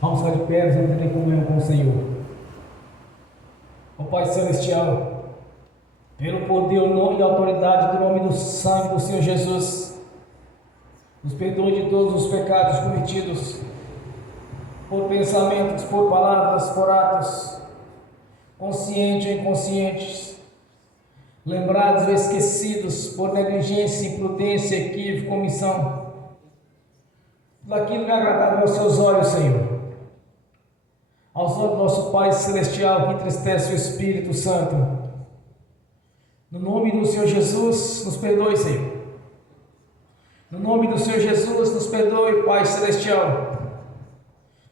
Vamos ficar de pé, vamos entender comunhão com o Senhor. Ó Pai Celestial, pelo poder, o nome e a autoridade do nome do sangue do Senhor Jesus, nos perdoe de todos os pecados cometidos, por pensamentos, por palavras, por atos, conscientes ou inconscientes, lembrados ou esquecidos, por negligência, imprudência, equívoco, omissão, daquilo que é agradável aos seus olhos, Senhor. Aos olhos do nosso Pai Celestial, que entristece o Espírito Santo. No nome do Senhor Jesus, nos perdoe, Senhor. No nome do Senhor Jesus, nos perdoe, Pai Celestial.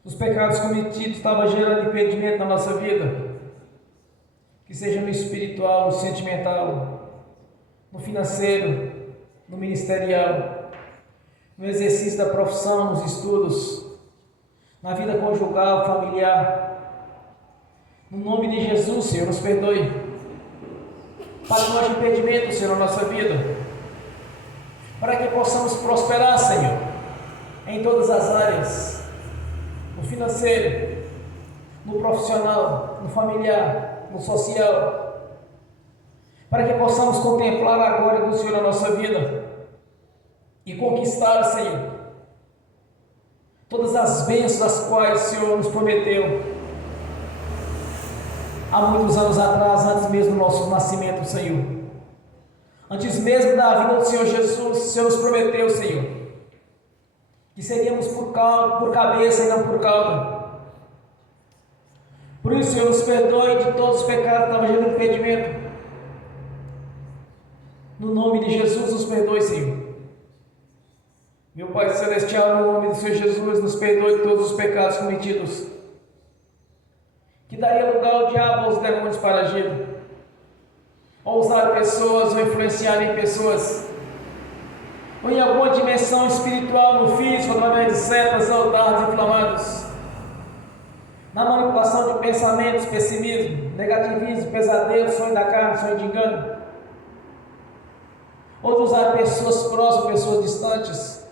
Os pecados cometidos estavam gerando impedimento na nossa vida. Que seja no espiritual, no sentimental, no financeiro, no ministerial, no exercício da profissão, nos estudos, na vida conjugal, familiar. No nome de Jesus, Senhor, nos perdoe. Para que não haja impedimento, Senhor, na nossa vida. Para que possamos prosperar, Senhor, em todas as áreas. No financeiro, no profissional, no familiar, no social. Para que possamos contemplar a glória do Senhor na nossa vida. E conquistar, Senhor, todas as bênçãos das quais o Senhor nos prometeu há muitos anos atrás, antes mesmo do nosso nascimento, Senhor. Antes mesmo da vida do Senhor Jesus, o Senhor nos prometeu, Senhor, que seríamos por cabeça e não por cauda. Por isso, Senhor, nos perdoe de todos os pecados que estavam gerando impedimento. No nome de Jesus, nos perdoe, Senhor. Meu Pai Celestial, no nome do Senhor Jesus, nos perdoe de todos os pecados cometidos, que daria lugar ao diabo, aos demônios para agir, ou usar pessoas, ou influenciar em pessoas, ou em alguma dimensão espiritual, no físico, através de setas ou dardos inflamados, na manipulação de pensamentos, pessimismo, negativismo, pesadelo, sonho da carne, sonho de engano, ou de usar pessoas próximas, pessoas distantes,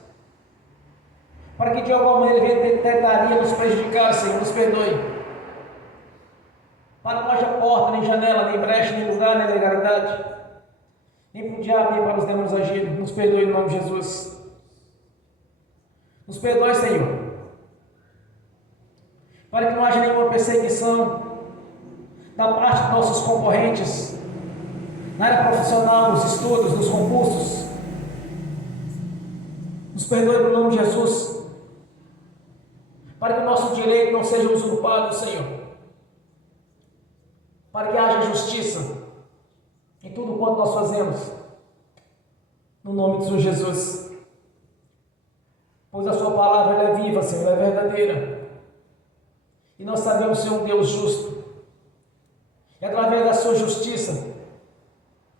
para que de alguma maneira ele tentaria nos prejudicar, Senhor, nos perdoe. Para que não haja porta, nem janela, nem brecha, nem lugar, nem legalidade, nem para o diabo, nem para os demônios agir. Nos perdoe em nome de Jesus. Nos perdoe, Senhor. Para que não haja nenhuma perseguição da parte dos nossos concorrentes, na área profissional, nos estudos, nos concursos. Nos perdoe em nome de Jesus. Para que o nosso direito não seja usurpado, Senhor. Para que haja justiça em tudo quanto nós fazemos. No nome de Senhor Jesus. Pois a sua palavra ela é viva, Senhor, ela é verdadeira. E nós sabemos ser um Deus justo. E através da sua justiça,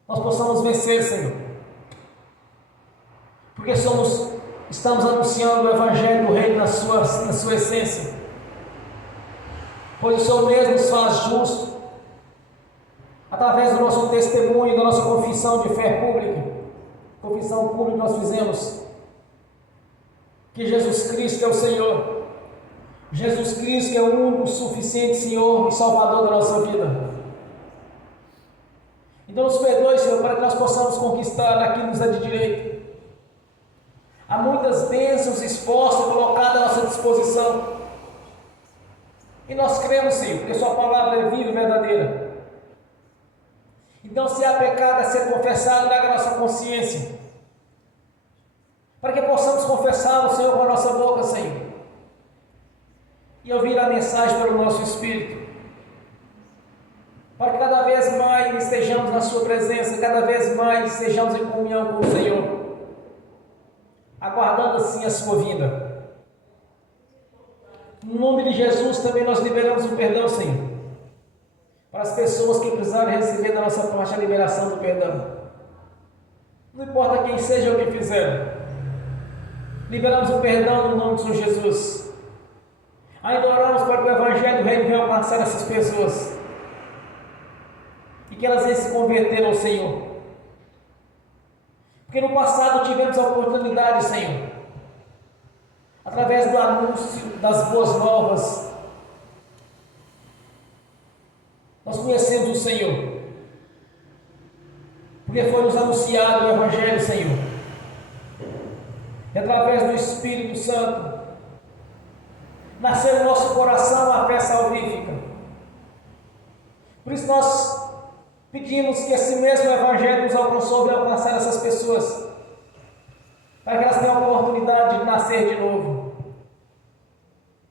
nós possamos vencer, Senhor. Porque estamos anunciando o Evangelho do Reino na sua essência. Pois o Senhor mesmo nos faz justo, através do nosso testemunho, da nossa confissão de fé pública, confissão pública que nós fizemos, que Jesus Cristo é o Senhor, Jesus Cristo é o único, suficiente Senhor e Salvador da nossa vida. Então nos perdoe, Senhor, para que nós possamos conquistar aquilo que nos é de direito. Há muitas bênçãos expostas, colocadas à nossa disposição. E nós cremos, Senhor, porque sua palavra é viva e verdadeira. Então, se há pecado a ser confessado, traga a nossa consciência, para que possamos confessar o Senhor com a nossa boca, Senhor, e ouvir a mensagem pelo nosso Espírito, para que cada vez mais estejamos na sua presença, cada vez mais estejamos em comunhão com o Senhor, aguardando assim a sua vinda. No nome de Jesus também nós liberamos o perdão, Senhor, para as pessoas que precisarem receber da nossa parte a liberação do perdão. Não importa quem seja ou o que fizeram, liberamos o perdão no nome do Senhor Jesus. Ainda oramos para que o Evangelho do Reino venha alcançar essas pessoas e que elas venham se converter ao Senhor. Porque no passado tivemos a oportunidade, Senhor, através do anúncio das boas novas, nós conhecemos o Senhor, porque foi nos anunciado o Evangelho, Senhor, e através do Espírito Santo, nasceu no nosso coração a fé salvífica. Por isso nós pedimos que esse mesmo Evangelho nos alcançou e alcançar essas pessoas, para que elas tenham a oportunidade de nascer de novo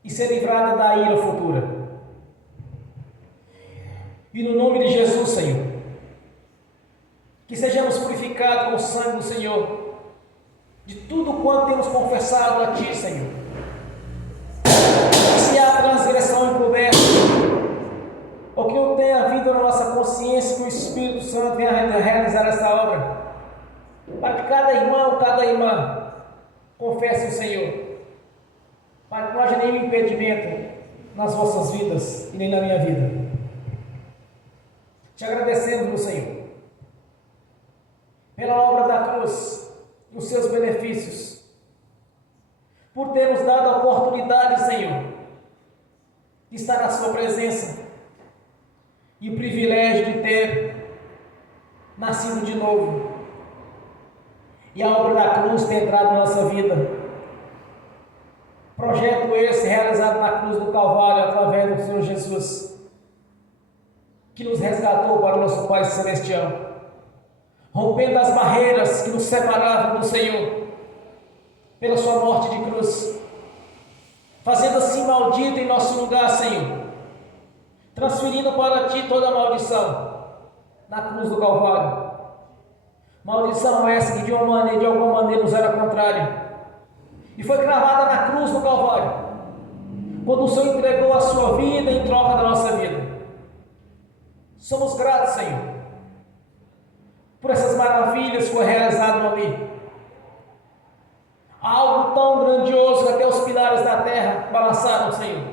e ser livradas da ira futura. E no nome de Jesus, Senhor, que sejamos purificados com o sangue do Senhor, de tudo quanto temos confessado a Ti, Senhor. Se há transgressão encoberta, ou que não tenha havido na nossa consciência, que o Espírito Santo venha realizar essa obra, para que cada irmão, cada irmã confesse o Senhor, para que não haja nenhum impedimento nas vossas vidas e nem na minha vida. Te agradecemos, meu Senhor, pela obra da cruz e os seus benefícios, por ter nos dado a oportunidade, Senhor, de estar na Sua presença e o privilégio de ter nascido de novo. E a obra da cruz tem entrado na nossa vida. Projeto esse realizado na cruz do Calvário através do Senhor Jesus, que nos resgatou para o nosso Pai Celestial, rompendo as barreiras que nos separavam do Senhor, pela sua morte de cruz, fazendo assim maldito em nosso lugar, Senhor, transferindo para Ti toda a maldição na cruz do Calvário. Maldição essa que de alguma maneira nos era contrária, e foi cravada na cruz do Calvário, quando o Senhor entregou a sua vida em troca da nossa vida. Somos gratos, Senhor, por essas maravilhas que foi realizado ali. Algo tão grandioso que até os pilares da terra balançaram, Senhor.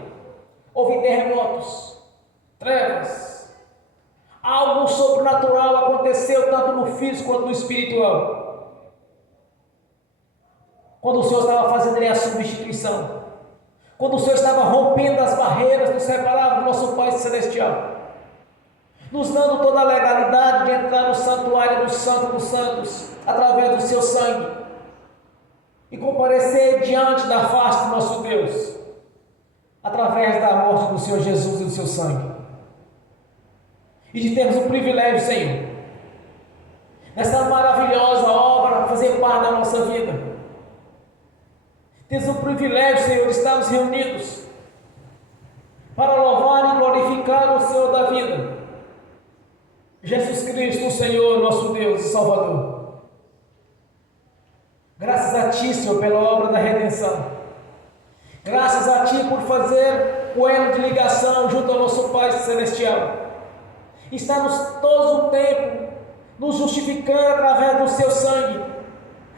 Houve terremotos, trevas. Algo sobrenatural aconteceu tanto no físico quanto no espiritual, quando o Senhor estava fazendo a substituição, quando o Senhor estava rompendo as barreiras que nos separavam do nosso Pai Celestial, nos dando toda a legalidade de entrar no santuário do Santo dos Santos, através do seu sangue, e comparecer diante da face do nosso Deus, através da morte do Senhor Jesus e do seu sangue. E de termos o privilégio, Senhor, nessa maravilhosa obra, fazer parte da nossa vida. Temos o privilégio, Senhor, de estarmos reunidos para louvar e glorificar o Senhor da vida, Jesus Cristo, o Senhor, nosso Deus e Salvador. Graças a Ti, Senhor, pela obra da redenção. Graças a Ti por fazer o elo de ligação junto ao nosso Pai Celestial. Está-nos todo o tempo nos justificando através do Seu sangue,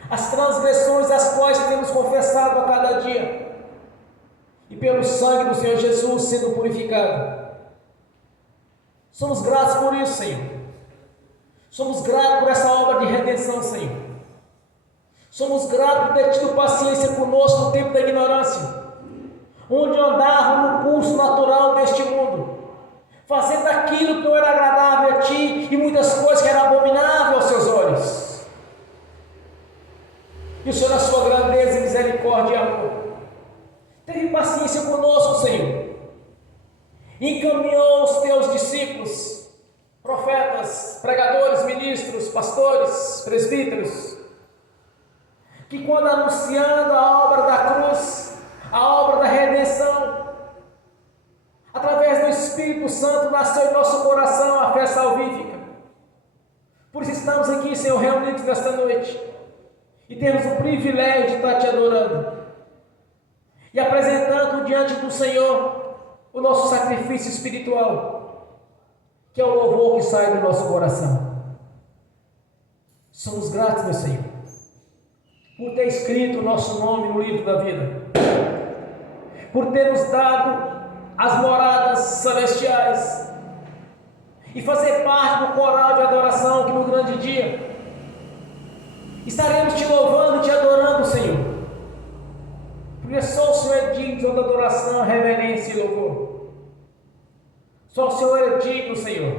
as transgressões das quais temos confessado a cada dia, e pelo sangue do Senhor Jesus sendo purificado. Somos gratos por isso, Senhor. Somos gratos por essa obra de redenção, Senhor. Somos gratos por ter tido paciência conosco no tempo da ignorância, onde andávamos no curso natural deste mundo, fazendo aquilo que não era agradável a Ti e muitas coisas que eram abomináveis aos Seus olhos. E o Senhor, na Sua grandeza e misericórdia e amor, teve paciência conosco, Senhor, e encaminhou os Teus discípulos, profetas, pregadores, ministros, pastores, presbíteros, que quando anunciando a obra da cruz, a obra da redenção, através do Espírito Santo, nasceu em nosso coração a fé salvífica. Por isso estamos aqui, Senhor, reunidos nesta noite, e temos o privilégio de estar Te adorando e apresentando diante do Senhor o nosso sacrifício espiritual, que é o louvor que sai do nosso coração. Somos gratos, meu Senhor, por ter escrito o nosso nome no livro da vida, por ter nos dado as moradas celestiais e fazer parte do coral de adoração que no grande dia estaremos Te louvando e Te adorando, Senhor, Porque só o Senhor é digno de toda adoração, reverência e louvor. Só o Senhor é digno, Senhor,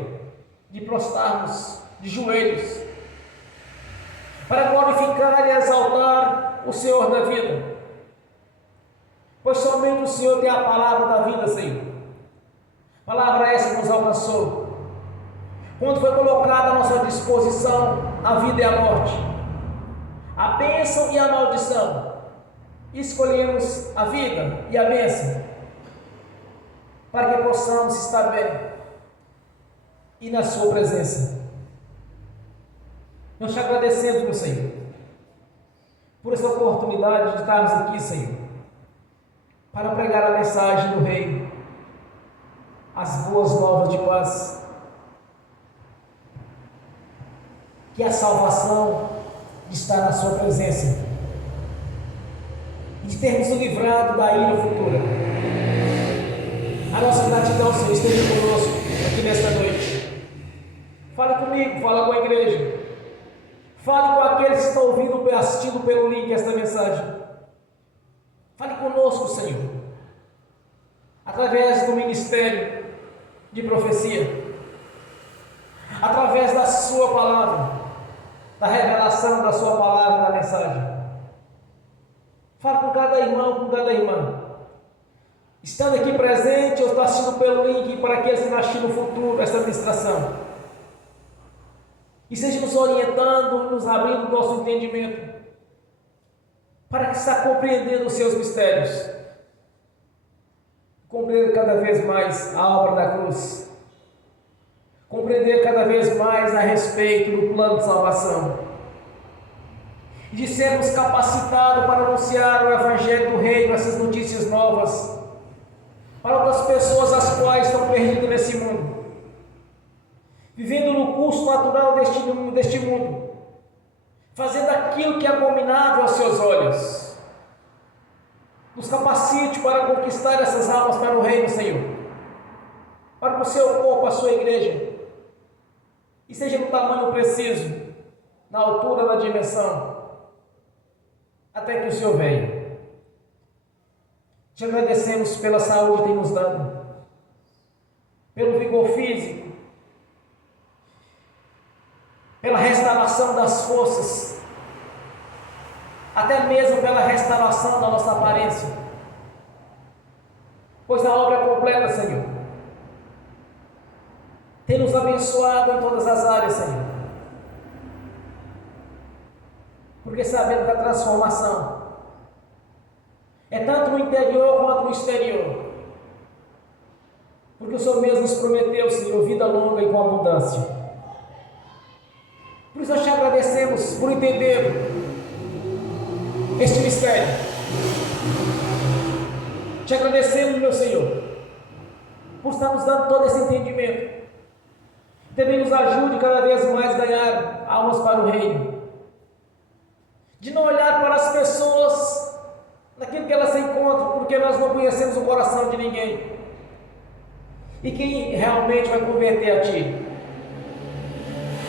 de prostarmos de joelhos, para glorificar e exaltar o Senhor da vida. Pois somente o Senhor tem a palavra da vida, Senhor. Palavra essa que nos alcançou, quando foi colocada à nossa disposição a vida e a morte, a bênção e a maldição. Escolhemos a vida e a bênção, para que possamos estar bem e na sua presença. Nós te agradecemos, meu Senhor, por essa oportunidade de estarmos aqui, Senhor, para pregar a mensagem do Reino, as boas novas de paz, que a salvação está na sua presença, e de termos nos livrado da ira futura. A nossa gratidão, Senhor, esteja conosco aqui nesta noite. Fale comigo, fala com a igreja, fale com aqueles que estão ouvindo e assistindo pelo link esta mensagem. Fale conosco, Senhor, através do ministério de profecia, através da sua palavra, da revelação da sua palavra na mensagem. Fale com cada irmão, com cada irmã, estando aqui presente ou está assistindo pelo link, para aqueles que vão assistir no futuro esta ministração, e seja nos orientando, nos abrindo o nosso entendimento, para que está compreendendo os seus mistérios, compreender cada vez mais a obra da cruz, compreender cada vez mais a respeito do plano de salvação, e de sermos capacitados para anunciar o Evangelho do Reino, essas notícias novas, para outras pessoas as quais estão perdidas nesse mundo, vivendo no curso natural deste mundo, fazendo aquilo que é abominável aos seus olhos. Nos capacite para conquistar essas almas para o Reino, Senhor, para o seu corpo, a sua igreja, e seja no tamanho preciso, na altura da dimensão, até que o Senhor venha. Te agradecemos pela saúde que tem nos dado, pelo vigor físico, pela restauração das forças, até mesmo pela restauração da nossa aparência, pois a obra é completa, Senhor. Tem nos abençoado em todas as áreas, Senhor, porque sabemos que a transformação é tanto no interior quanto no exterior, porque o Senhor mesmo nos prometeu, Senhor, vida longa e com abundância. Por isso nós te agradecemos por entender este mistério. Te agradecemos, meu Senhor, por estar nos dando todo esse entendimento. Também nos ajude cada vez mais a ganhar almas para o Reino, de não olhar para as pessoas naquilo que elas se encontram, porque nós não conhecemos o coração de ninguém, e quem realmente vai converter a Ti,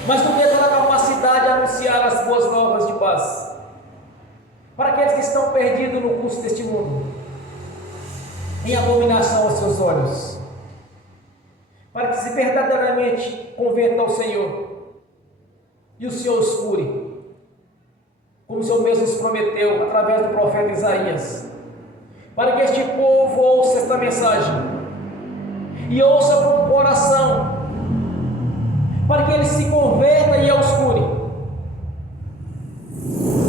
mas não ter toda a capacidade de anunciar as boas novas de paz para aqueles que estão perdidos no curso deste mundo, em abominação aos seus olhos, para que se verdadeiramente converta ao Senhor e o Senhor os cure, como o Senhor mesmo nos prometeu através do profeta Isaías, para que este povo ouça esta mensagem e ouça com o coração, para que ele se converta e os cure.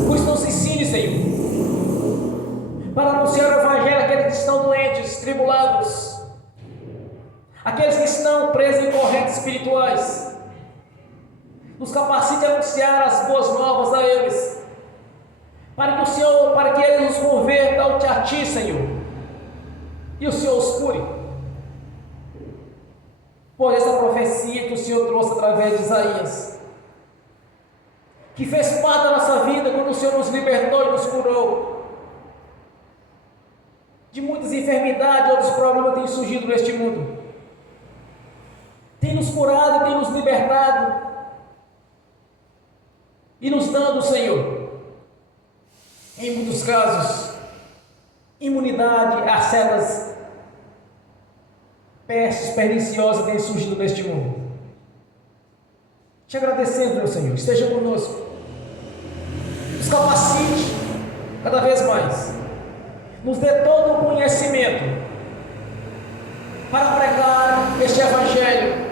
Pois nos ensine, Senhor, para anunciar o Evangelho àqueles que estão doentes, tribulados, aqueles que estão presos em correntes espirituais. Nos capacite a anunciar as boas novas a eles, para que o Senhor, para que eles nos convertam a Ti, Senhor, e o Senhor os cure. Por essa profecia que o Senhor trouxe através de Isaías, que fez parte da nossa vida quando o Senhor nos libertou e nos curou de muitas enfermidades, outros problemas têm surgido neste mundo, tem nos curado e tem nos libertado e nos dando, Senhor, em muitos casos, imunidade às células pestes, perniciosas que têm surgido neste mundo. Te agradecendo, meu Senhor, esteja conosco, nos capacite cada vez mais, nos dê todo o conhecimento para pregar este Evangelho,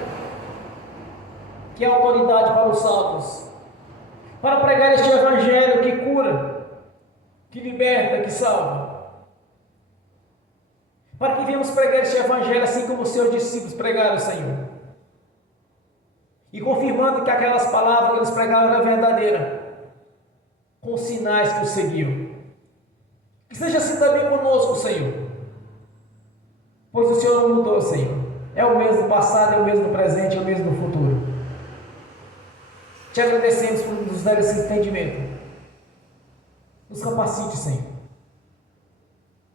que é a autoridade para os salvos, para pregar este Evangelho que cura, que liberta, que salva, para que venhamos pregar este Evangelho assim como os seus discípulos pregaram, Senhor, e confirmando que aquelas palavras que eles pregaram eram verdadeiras, com sinais que os seguiam. Que seja assim também conosco, Senhor, pois o Senhor não mudou, Senhor, é o mesmo do passado, é o mesmo do presente, é o mesmo do futuro. Te agradecemos por nos dar esse entendimento. Nos capacite, Senhor,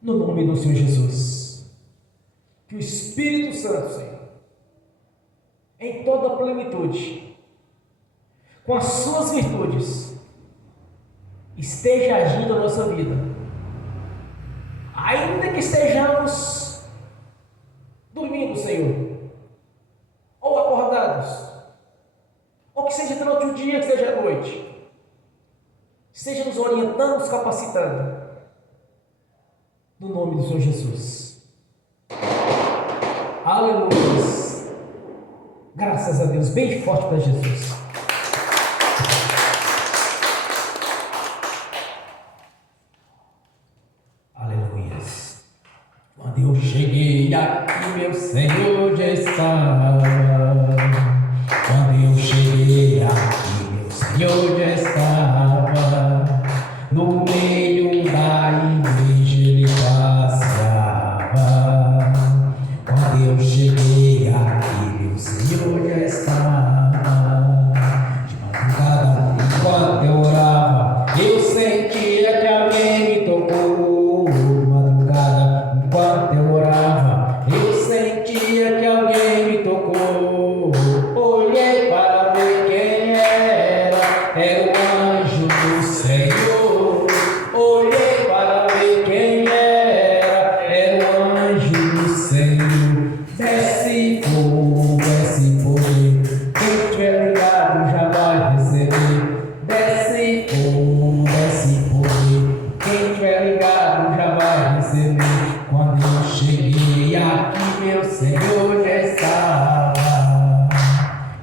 no nome do Senhor Jesus. Que o Espírito Santo, Senhor, em toda a plenitude, com as suas virtudes, esteja agindo na nossa vida, ainda que estejamos dormindo, Senhor, ou acordados, ou que seja durante o dia, que seja à noite, esteja nos orientando, nos capacitando, no nome do Senhor Jesus. Aleluia. Graças a Deus, bem forte para Jesus. Aleluia. Quando eu cheguei aqui, meu Senhor já estava. Quando eu cheguei aqui, meu Senhor já estava. No meio da igreja ele passeava. Quando eu cheguei aqui, meu Senhor já estava. De madrugada, enquanto eu orava, eu sentia que alguém me tocou. De madrugada, enquanto eu orava, eu sentia que alguém me tocou. Olhei para ver quem era o anjo do Senhor. Olhei para ver quem era o anjo do Senhor. Desce fogo, desce poder, quem tiver ligado já vai receber. Desce fogo, desce poder, quem tiver ligado já vai receber. Quando eu cheguei aqui, meu Senhor já estava.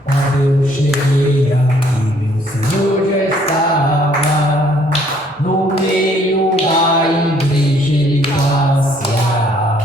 Quando eu cheguei aqui, meu Senhor já estava. No meio da igreja ele passeava.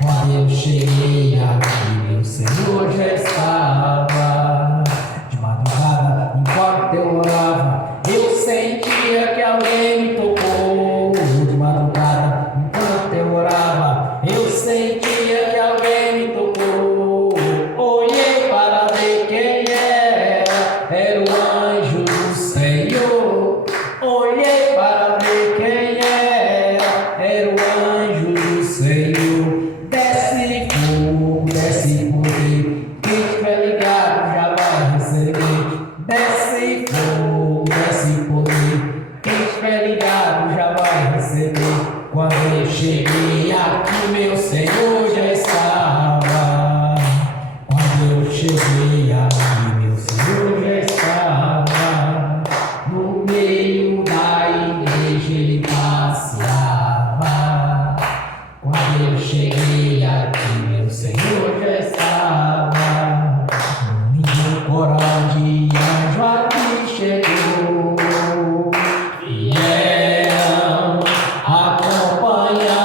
Quando eu cheguei aqui, meu Senhor já estava. De madrugada, enquanto eu orava, eu sentia que alguém me tocou. De madrugada, enquanto eu orava, eu sentia que alguém me tocou. Olhei para ver quem era o anjo do Senhor. Olhei para ver quem era o anjo do Senhor. Desce fogo, desce poder, quem estiver ligado já vai receber. Desce fogo, desce poder, quem estiver ligado já vai receber. Quando eu cheguei aqui, meu Senhor já estava. Quando eu cheguei aqui, meu Senhor já estava. No meio da igreja ele passeava. Quando eu cheguei aqui, meu Senhor já estava. Minha coral de anjo aqui chegou. Vieram acompanhando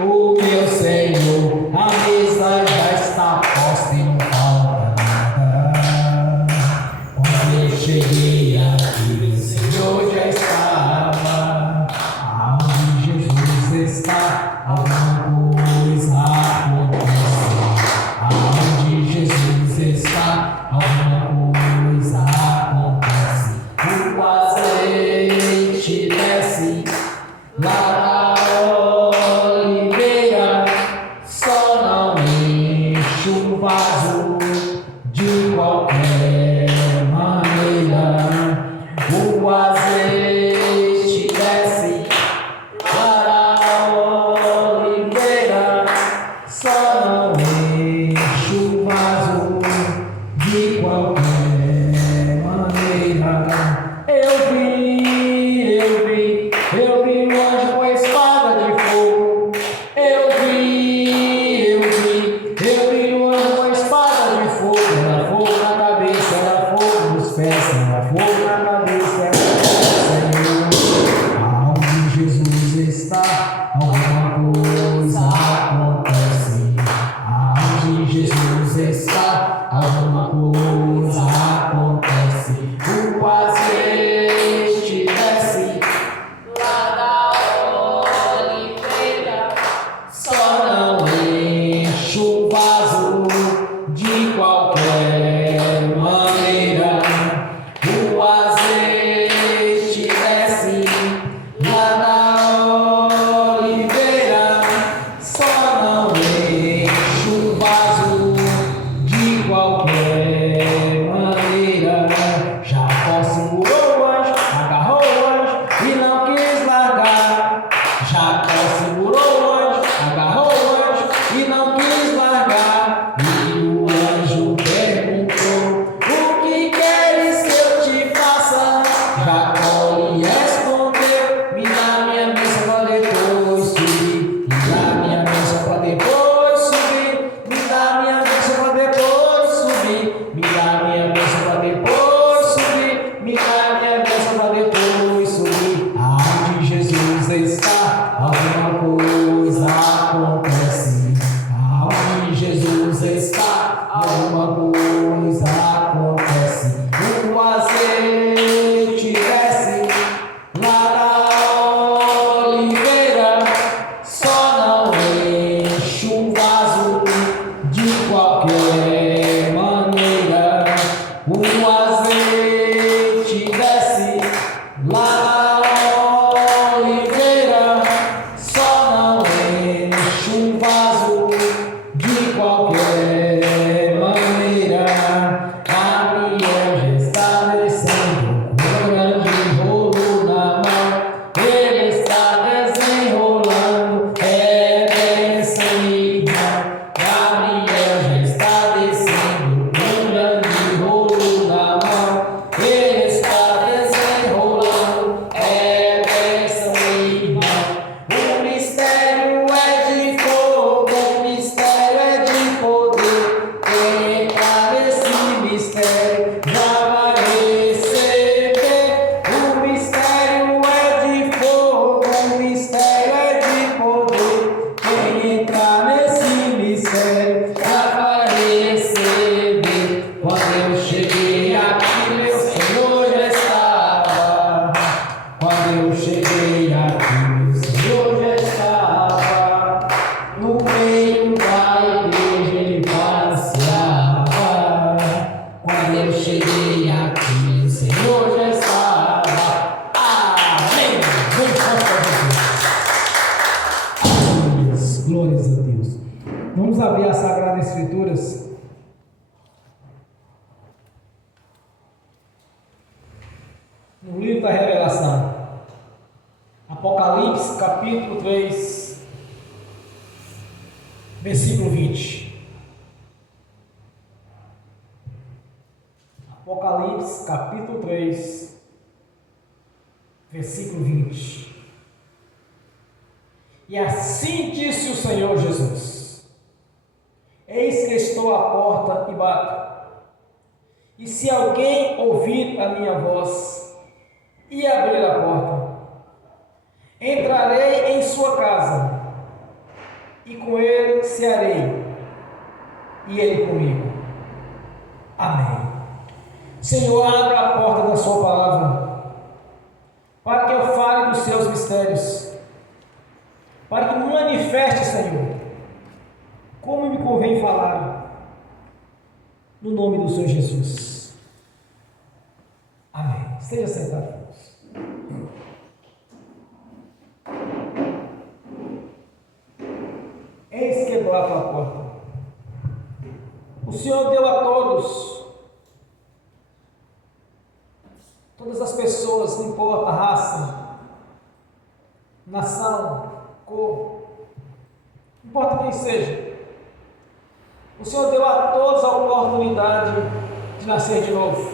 o meu Senhor. A mesa já está posta e não falta nada. Quando eu cheguei aqui, meu Senhor já estava. Aonde Jesus está, alguma coisa acontece. Aonde Jesus está, alguma coisa acontece. O azeite desce lá da oliveira, só não enche o vaso de qualquer maneira. O azeite desce alguma coisa acontece. Aonde Jesus está, alguma coisa acontece. O azeite desce lá da oliveira, só não enche o vaso de qualquer maneira. O azeite desce lá da oliveira, só não enche o vaso de qualquer maneira. Jacó segurou o anjo, agarrou o anjo e não quis largar. Jacó segurou o anjo, agarrou o anjo e não quis largar. E o anjo perguntou: o que queres que eu te faça? Jacó lhe respondeu: me dá minha bênção para depois subir. Me dá minha bênção para depois subir. Me dá minha bênção para depois subir. Me dá minha bênção para depois subir. Me dá minha bênção para depois subir. Aonde Jesus está, alguma coisa acontece. Aonde Jesus está, alguma coisa acontece. O azeite desce lá da oliveira, só não enche o vaso de qualquer maneira. O azeite desce lá da oliveira, só não enche o vaso de qualquer maneira. Gabriel já está descendo com um grande rolo na mão. Ele está desenrolando, é bênção e mão. Gabriel já está descendo com um grande rolo na mão. Ele está desenrolando, é bênção e mão. O mistério é de fogo, o mistério é de poder. Quem entrar nesse mistério já vai receber. O mistério é de fogo, o mistério é de poder. Quem entrar nesse mistério já vai receber. Quando eu cheguei aqui, meu Senhor já estava. Quando eu cheguei aqui, meu Senhor já estava. No meio da igreja ele passeava. Quando eu cheguei aqui, meu Senhor já estava. Amém! Glórias, glórias a Deus. Vamos abrir as Sagradas Escrituras. No livro da Revelação, Apocalipse, capítulo 3, versículo 20. Apocalipse, capítulo 3, versículo 20. E assim disse o Senhor Jesus: eis que estou à porta e bato. E se alguém ouvir a minha voz e abrir a porta, entrarei em sua casa, e com ele cearei, e ele comigo. Amém. Senhor, abra a porta da sua palavra, para que eu fale dos seus mistérios, para que manifeste, Senhor, como me convém falar, no nome do Senhor Jesus. Amém. Esteja sentado. Eis que bato a porta. O Senhor deu a todas as pessoas, não importa raça, nação, cor, não importa quem seja. O Senhor deu a todos a oportunidade de nascer de novo.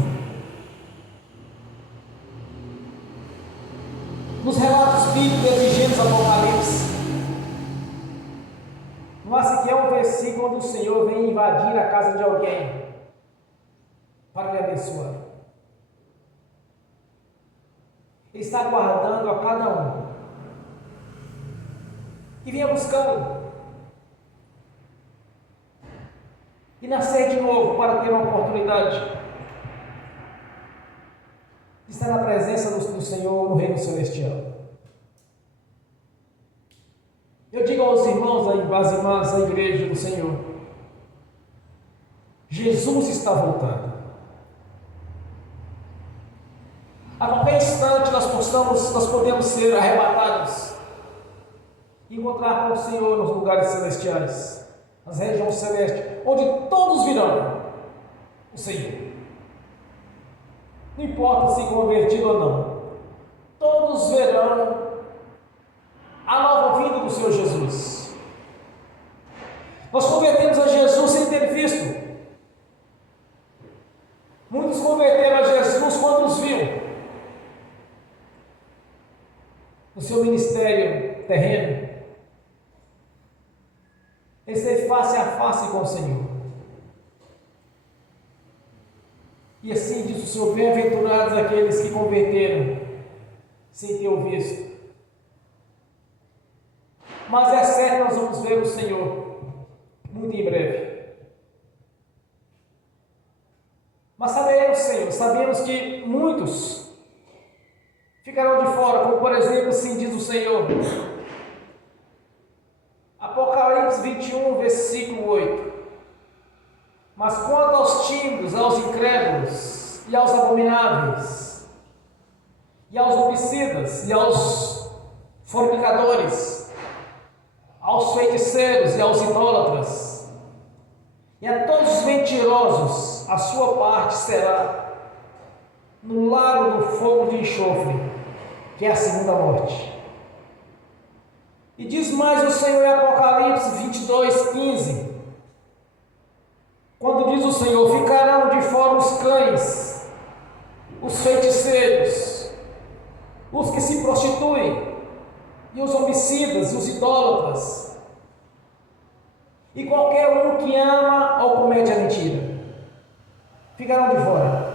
Nos relatos bíblicos de Gênesis Apocalipse, não há sequer um versículo onde o Senhor vem invadir a casa de alguém para lhe abençoar. Ele está guardando a cada um. e venha buscá-lo. E nascer de novo para ter uma oportunidade de estar na presença do Senhor no reino celestial. Eu digo aos irmãos, às irmãs da igreja do Senhor, Jesus está voltando. A qualquer instante nós podemos ser arrebatados e encontrar com o Senhor nos lugares celestiais, nas regiões celestes, onde todos virão o Senhor. Não importa se convertido ou não, todos verão a nova vinda do Senhor Jesus. Nós convertemos a Jesus sem ter visto. Muitos converteram a Jesus quando os viu no seu ministério terreno. Ele esteve face a face com o Senhor. E assim diz o Senhor: bem-aventurados aqueles que converteram sem ter o visto. Mas é certo que nós vamos ver o Senhor muito em breve. Mas sabemos, Senhor, sabemos que muitos ficarão de fora, como por exemplo, assim diz o Senhor. Apocalipse 21, versículo 8. Mas quanto aos tímidos, aos incrédulos, e aos abomináveis, e aos homicidas, e aos fornicadores, aos feiticeiros e aos idólatras, e a todos os mentirosos, a sua parte será no lago do fogo de enxofre, que é a segunda morte. E diz mais o Senhor em Apocalipse 22, 15, quando diz o Senhor: ficarão de fora os cães, os feiticeiros, os que se prostituem, e os homicidas, os idólatras, e qualquer um que ama ou comete a mentira, ficarão de fora.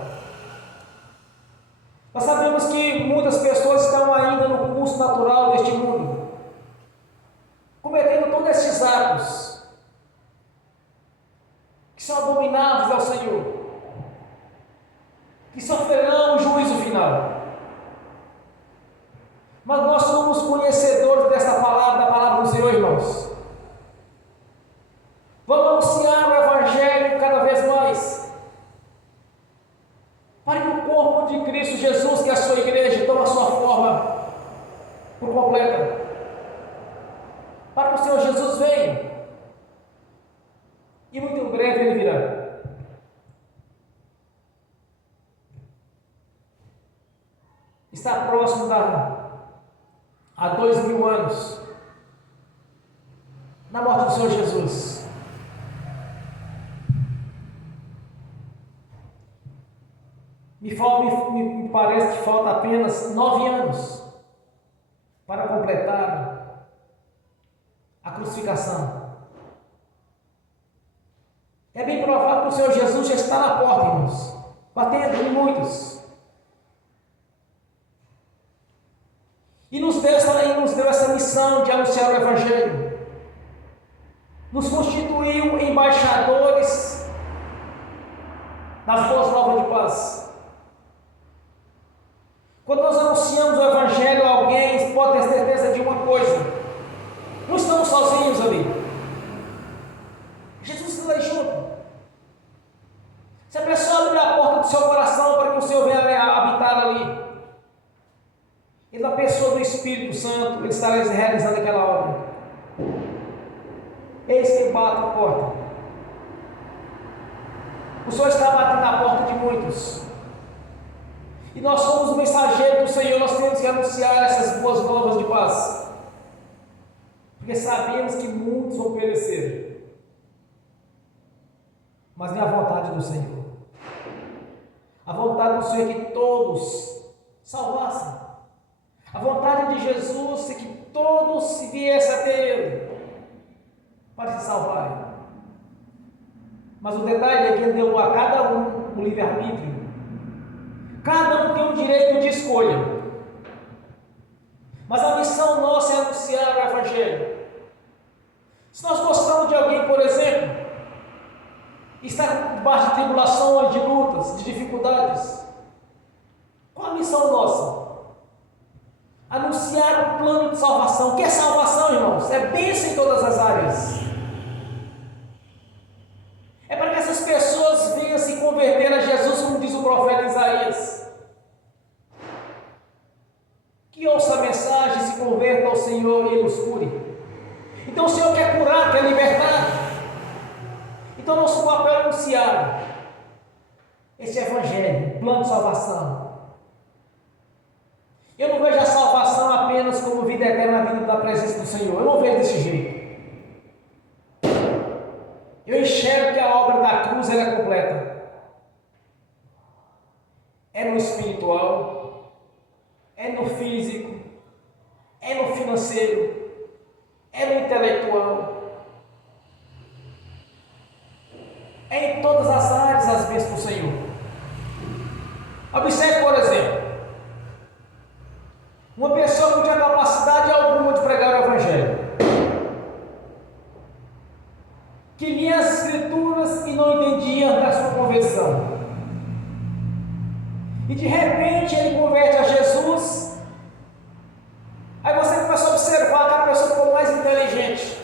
Nós sabemos que muitas pessoas estão ainda no curso natural deste mundo, cometendo todos estes atos, que são abomináveis ao Senhor, que sofrerão o juízo final. Mas nós somos conhecedores desta palavra, da palavra do Senhor, irmãos. Vamos anunciar o Evangelho cada vez mais, para que o corpo de Cristo Jesus, que é a sua igreja, tome a sua forma por completa, para que o Senhor Jesus venha, e muito em breve Ele virá. Está próximo há 2000 anos, na morte do Senhor Jesus. Me parece que falta apenas 9 anos para completar a crucificação. É bem provável que o Senhor Jesus já está na porta, irmãos, batendo em muitos. E nos deu essa missão de anunciar o Evangelho. Nos constituiu embaixadores das boas novas de paz. Quando nós anunciamos o Evangelho a alguém, pode ter certeza de uma coisa: não estamos sozinhos ali. Jesus está ali junto. Se a pessoa abrir a porta do seu coração para que o Senhor venha habitar ali, e na pessoa do Espírito Santo, Ele estará realizando aquela obra. Eis que bate a porta. O Senhor está batendo na porta de muitos. E nós somos o mensageiro do Senhor, nós temos que anunciar essas boas novas de paz. Porque sabemos que muitos vão perecer. Mas nem a vontade do Senhor. A vontade do Senhor é que todos salvassem. A vontade de Jesus é que todos viessem até Ele para se salvarem. Mas o detalhe é que Ele deu a cada um o livre-arbítrio. Cada um tem um direito de escolha. Mas a missão nossa é anunciar o Evangelho. está debaixo de tribulações, de lutas, de dificuldades. Qual a missão nossa? Anunciar o plano de salvação. O que é salvação, irmãos? É bênção em todas as áreas. É para que essas pessoas venham se converter a Jesus, como diz o profeta Isaías. Que ouça a mensagem, se converta ao Senhor e Ele os cure. Então o Senhor quer curar, quer libertar. Então nosso papel é anunciar esse Evangelho, plano de salvação. Eu não vejo a salvação apenas como vida eterna na vida da presença do Senhor. Eu não vejo desse jeito. Eu enxergo que a obra da cruz ela é completa. É no espiritual, é no físico, é no financeiro, é no intelectual. É em todas as áreas as bênçãos do Senhor. Observe, por exemplo, uma pessoa que não tinha capacidade alguma de pregar o Evangelho, que lia as Escrituras e não entendia da sua conversão, e de repente ele converte a Jesus. Aí você começa a observar que a pessoa ficou mais inteligente.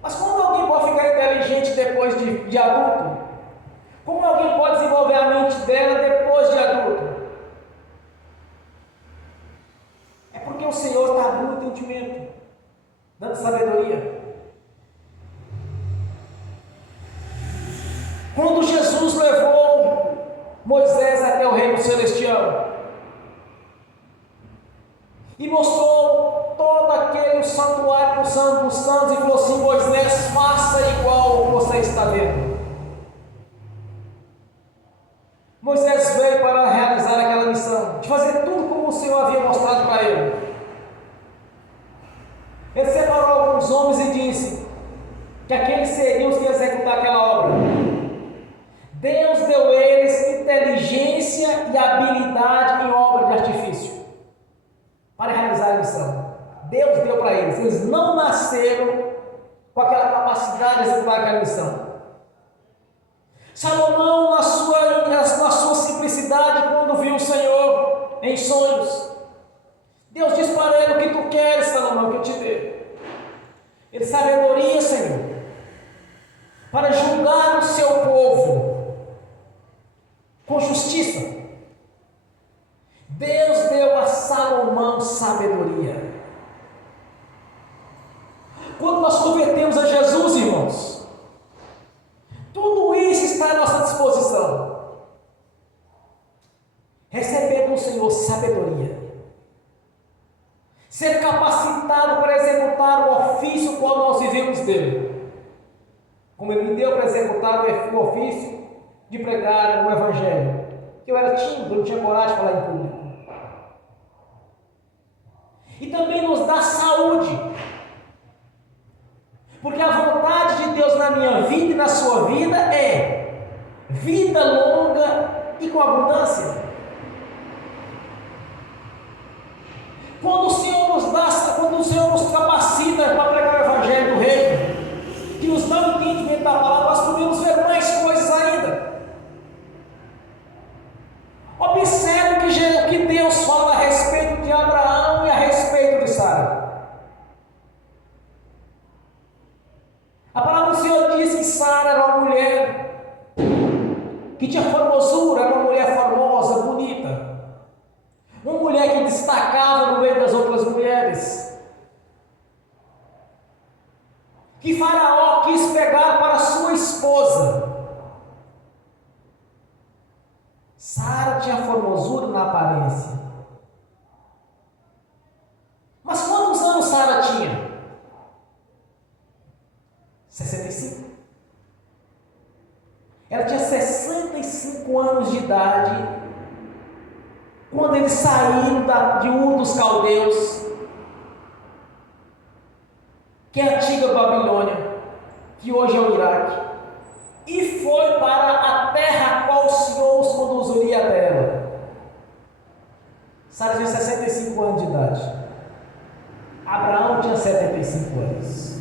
Mas como alguém pode ficar inteligente depois de adulto? Como alguém pode desenvolver a mente dela depois de adulto? É porque o Senhor está dando entendimento, dando sabedoria. Quando Jesus levou Moisés até o reino celestial e mostrou todo aquele santuário dos santos e falou assim: Moisés, faça igual você está vendo. Moisés veio para realizar aquela missão, de fazer tudo como o Senhor havia mostrado para ele. Ele separou alguns homens e disse que aqueles seriam os que iam executar aquela obra. Deus deu a eles inteligência e habilidade em obra de artifício para realizar a missão. Deus deu para eles. Eles não nasceram com aquela capacidade de executar aquela missão. Salomão, na sua simplicidade, quando viu o Senhor em sonhos, Deus disse para ele: o que tu queres, Salomão, que eu te dê? Ele: sabedoria, Senhor, para julgar o seu povo com justiça. Deus deu a Salomão sabedoria. Quando nós convertemos a Jesus, irmãos, tudo isso está à nossa disposição. Receber do Senhor sabedoria, ser capacitado para executar o ofício qual nós vivemos dele, como Ele me deu para executar o ofício de pregar o Evangelho, que eu era tímido, não tinha coragem de falar em público. E também nos dá saúde, porque a vontade de Deus na minha vida e na sua vida é vida longa e com abundância. Quando o Senhor nos capacita para pregar o Evangelho do Reino, que nos dá o entendimento da palavra, nós podemos ver mais coisas ainda. Observe que Deus fala a respeito de Abraão e a respeito de Sara. A palavra do Senhor diz que Sara era uma mulher que tinha formosura, era uma mulher formosa, bonita, uma mulher que destacava no meio das outras mulheres, que Faraó quis pegar para sua esposa. Sara tinha formosura na aparência. Mas quantos anos Sara tinha? 65. Ela tinha 65 anos de idade quando eles saíram de Ur dos Caldeus, que é a antiga Babilônia, que hoje é o Iraque, e foi para a terra a qual o Senhor os conduziria até ela. Sara tinha 65 anos de idade. Abraão tinha 75 anos.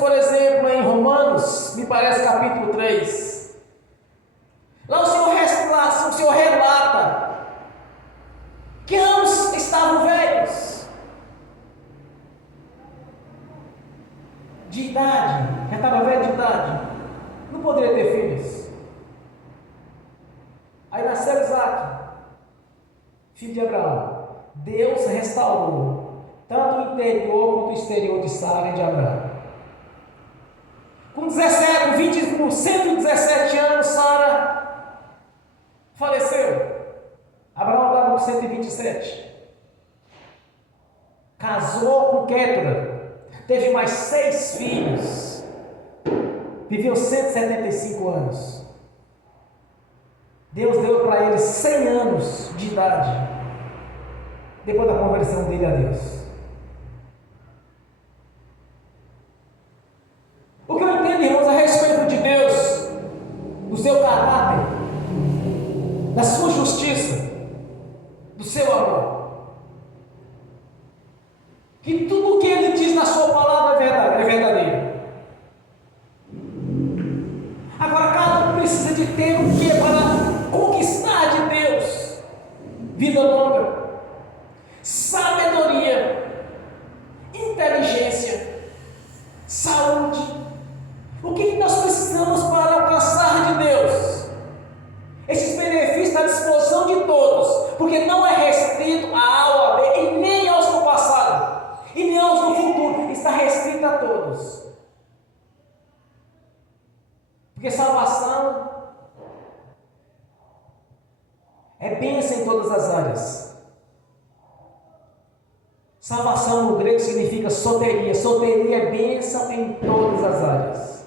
por exemplo, em Romanos, me parece capítulo 3, lá o Senhor relata que ambos estavam velhos, de idade, já estava velho de idade, não poderia ter filhos. Aí nasceu Isaac, filho de Abraão. Deus restaurou tanto o interior quanto o exterior de Sara e de Abraão. Com 117 anos, Sara faleceu. Abraão estava com 127. Casou com Quétura, teve mais 6 filhos, viveu 175 anos. Deus deu para ele 100 anos de idade, depois da conversão dele a Deus. O que eu entendo, irmãos, a respeito de Deus, do seu caráter, da sua justiça, do seu amor, que tudo o que ele diz na sua palavra é verdadeiro. Agora, cada um precisa de ter o que para conquistar de Deus? Vida longa, sabedoria, inteligência, saúde. O que nós precisamos para alcançar de Deus? Esses benefícios estão à disposição de todos, porque não é restrito a A ou a B, e nem aos do passado, e nem aos do futuro, está restrito a todos. Porque salvação é bênção em todas as áreas. Salvação no grego significa soteria. Soteria é bênção em todas as áreas.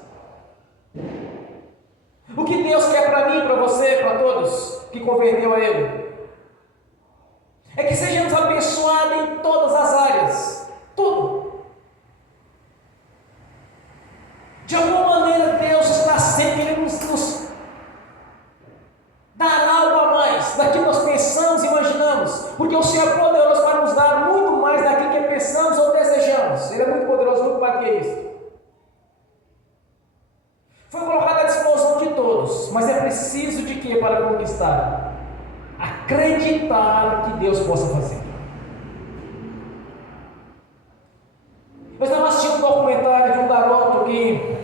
O que Deus quer para mim, para você, para todos que converteu a Ele, é que sejamos abençoados em todas as áreas. Tudo. De alguma maneira, Deus está sempre querendo nos dar algo a mais daquilo que nós pensamos e imaginamos, porque o Senhor é poderoso para nos dar muito mais daquilo que pensamos ou desejamos. Ele é muito poderoso, muito mais que isso. Foi colocado à disposição de todos, mas é preciso de quê para conquistar? Acreditar que Deus possa fazer. Eu estava assistindo um documentário de um garoto que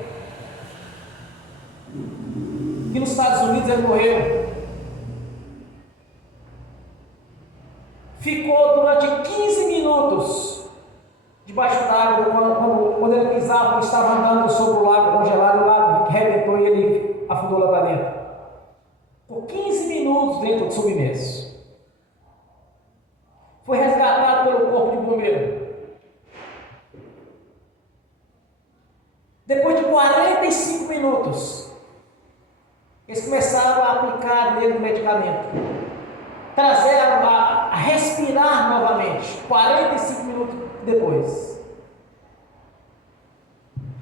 nos Estados Unidos ele morreu. Ficou durante 15 minutos debaixo d'água quando ele pisava, quando estava andando sobre o lago congelado, o lago rebentou e ele afundou lá para dentro. Ficou 15 minutos dentro do submerso. Foi resgatado pelo corpo de bombeiro. Depois de 45 minutos, eles começaram a aplicar nele o medicamento, trazer a respirar novamente. 45 minutos depois,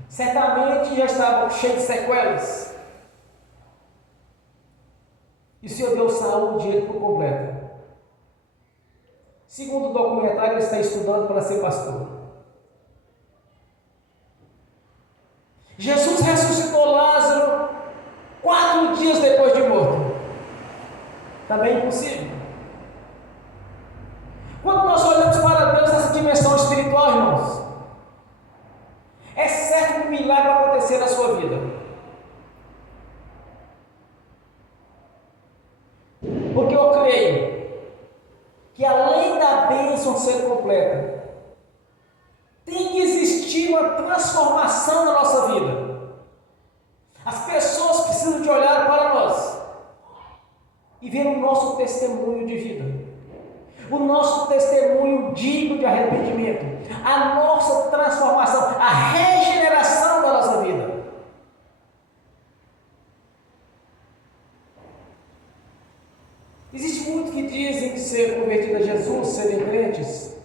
certamente já estava cheio de sequelas, e o Senhor deu saúde a ele por completo. Segundo o documentário, ele está estudando para ser pastor. Jesus ressuscitou Lázaro 4 dias depois de morto. Também impossível. Quando nós olhamos para Deus nessa dimensão espiritual, irmãos, é certo que um milagre vai acontecer na sua vida. Porque eu creio que além da bênção ser completa, tem que existir uma transformação na nossa vida. As pessoas precisam de olhar para nós e ver o nosso testemunho de vida, o nosso testemunho digno de arrependimento, a nossa transformação, a regeneração da nossa vida. Existe muitos que dizem que ser convertido a Jesus, serem crentes,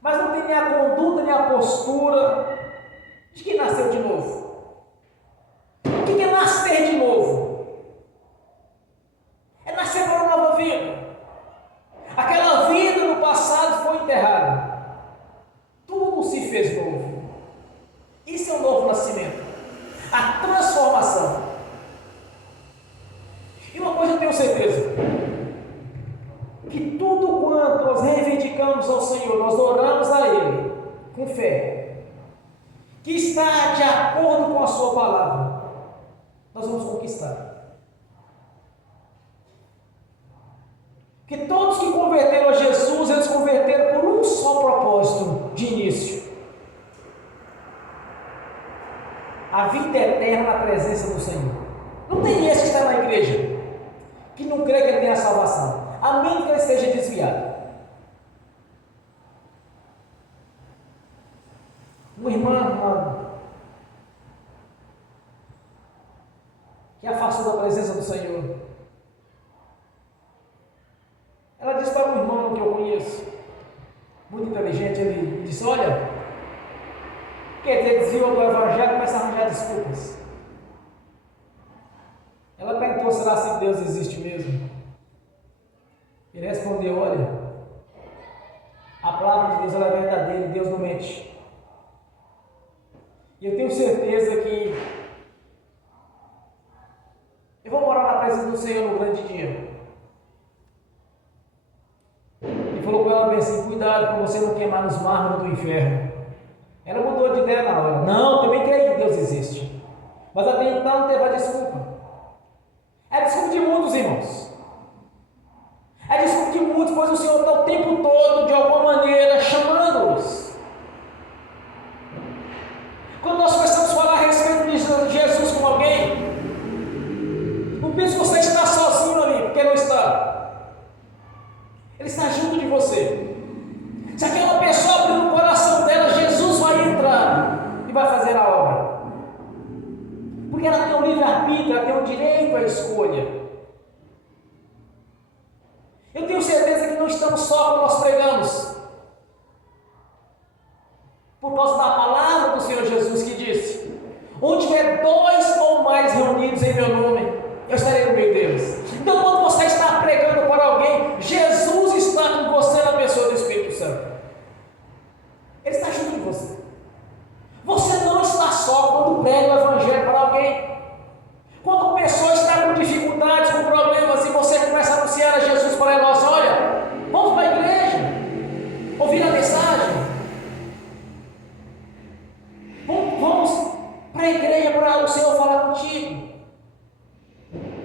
mas não tem nem a conduta, nem a postura de que nasceu de novo. O que é nascer de novo? É nascer para uma nova vida. Aquela vida no passado foi enterrada. Tudo se fez novo. Isso é está de acordo com a sua palavra, nós vamos conquistar. Que todos que converteram a Jesus, eles converteram por um só propósito de início: a vida eterna na presença do Senhor. Não tem esse que está na igreja que não crê que ele tem a salvação, a menos que ele esteja desviado. Uma irmã que afastou da presença do Senhor, ela disse para um irmão que eu conheço, muito inteligente, ele disse: olha, quer dizer, desviou do evangelho, começa a arranjar desculpas. Ela perguntou: será se Deus existe mesmo? Ele respondeu: olha, a palavra de Deus ela é verdadeira e Deus não mente. E eu tenho certeza que eu vou morar na presença do Senhor no grande dia. Ele falou com ela bem assim: cuidado para você não queimar nos mármores do inferno. Ela mudou de ideia na hora. Não, também creio que Deus existe. Mas até então não teve a desculpa. É desculpa de muitos, irmãos. É desculpa de muitos, pois o Senhor está o tempo todo, de alguma maneira, chamando-os. Quando nós começamos a falar a respeito de Jesus com alguém, não pense que você está sozinho ali, porque não está. Ele está junto de você. Se aquela pessoa abrir no coração dela, Jesus vai entrar e vai fazer a obra. Porque ela tem o livre-arbítrio, ela tem o direito à escolha. Eu tenho certeza que não estamos só quando nós pregamos. Por causa da palavra do Senhor Jesus que disse: onde tiver 2 ou mais reunidos em meu nome, eu estarei no meio deles. Então, quando você está pregando para alguém, Jesus está com você na pessoa do Espírito Santo. Ele está junto de você. Você não está só quando prega o Evangelho para alguém. Quando a pessoa está com dificuldades, com problemas, e você começa a anunciar a Jesus para elas: olha, vamos para a igreja, ouvir a mensagem. Vamos para a igreja para o Senhor falar contigo.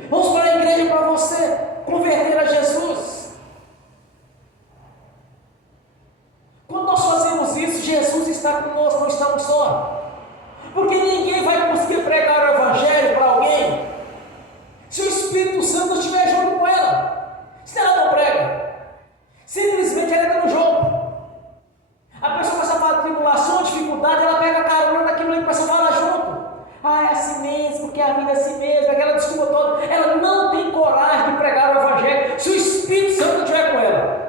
Vamos para a igreja para você converter a Jesus. Quando nós fazemos isso, Jesus está conosco, não estamos só. Porque ninguém vai conseguir pregar o Evangelho para alguém se o Espírito Santo não estiver junto com ela. Se ela não prega, simplesmente ela entra no jogo. A pessoa começa a falar de tribulação, dificuldade, ela pega a carona daquilo e começa a falar junto. Ah, é assim mesmo, porque a vida é assim mesmo, aquela desculpa toda. Ela não tem coragem de pregar o Evangelho se o Espírito Santo não estiver com ela.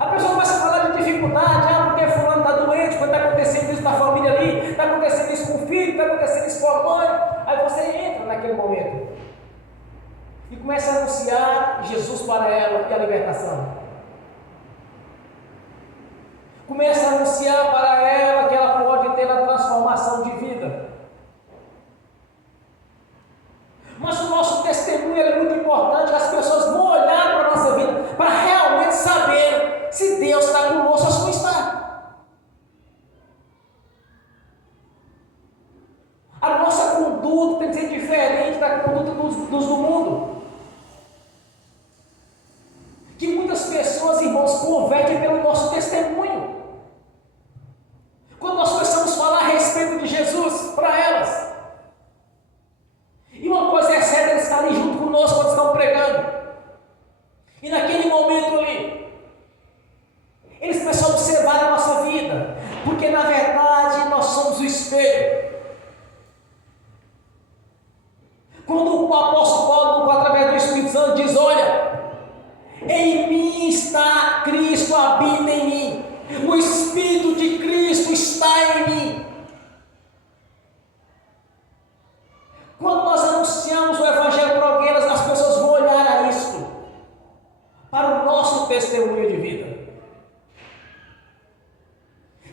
A pessoa começa a falar de dificuldade: ah, porque fulano está doente, porque está acontecendo isso na família ali, está acontecendo isso com o filho, está acontecendo isso com a mãe. Aí você entra naquele momento e começa a anunciar Jesus para ela e a libertação. Começa a anunciar para ela que ela pode ter a transformação de vida. Mas o nosso testemunho é muito importante, que as pessoas vão olhar para a nossa vida para realmente saber se Deus está conosco ou se não está. A nossa conduta tem que ser diferente da conduta dos do mundo. Que muitas pessoas, irmãos, convertem pelo nosso testemunho. Quando nós começamos a falar a respeito de Jesus para elas, e uma coisa é certa, eles estarem junto conosco quando estão pregando, e naquele momento ali, eles começam a observar a nossa vida, porque na verdade nós somos o espelho. Quando o apóstolo Paulo, através do Espírito Santo, diz: olha, em mim está Cristo, habita em mim, o Espírito de Cristo está em mim. Quando nós anunciamos o Evangelho para alguém, as pessoas vão olhar a isto, para o nosso testemunho de vida.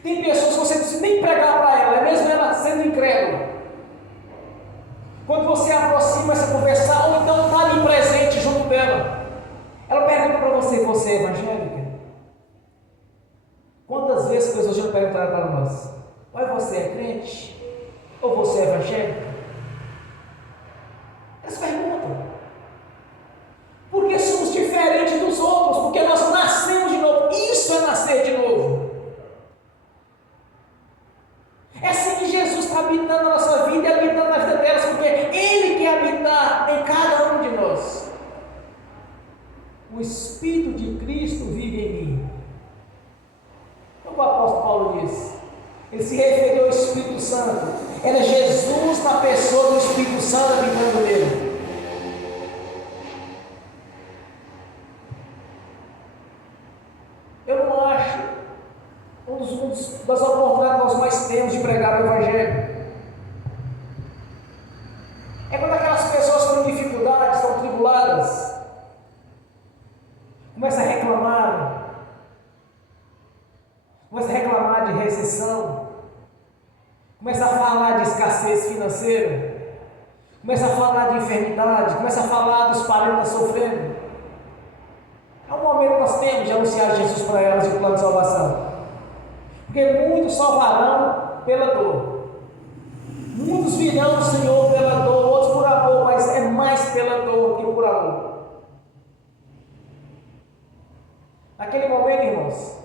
Tem pessoas que você não precisa nem pregar para ela, é mesmo ela sendo incrédula. Quando você aproxima, essa conversar, ou então está ali presente junto dela, ela pergunta para você: você é evangélica? Quantas vezes as pessoas já perguntam entraram para nós: mas você é crente? Ou você é evangélico? Eles perguntam. Porque somos diferentes dos outros, porque nós nascemos de novo. Isso é nascer de novo. É assim que Jesus está habitando a nossa vida e habitando na vida delas, porque Ele quer habitar em cada um de nós. O Espírito de Cristo vive em mim. Como o apóstolo Paulo diz, ele se referiu ao Espírito Santo. Era Jesus na pessoa do Espírito Santo habitando nele. Eu não acho das oportunidades que nós mais temos de pregar o Evangelho é quando aquelas pessoas estão em dificuldades, estão tribuladas, começam a reclamar de recessão, começa a falar de escassez financeira, começa a falar de enfermidade, começa a falar dos parentes sofrendo. É um momento que nós temos de anunciar Jesus para elas e o plano de salvação. Porque muitos salvarão pela dor. Muitos virão ao Senhor pela dor, outros por amor, mas é mais pela dor que por amor. Naquele momento, irmãos,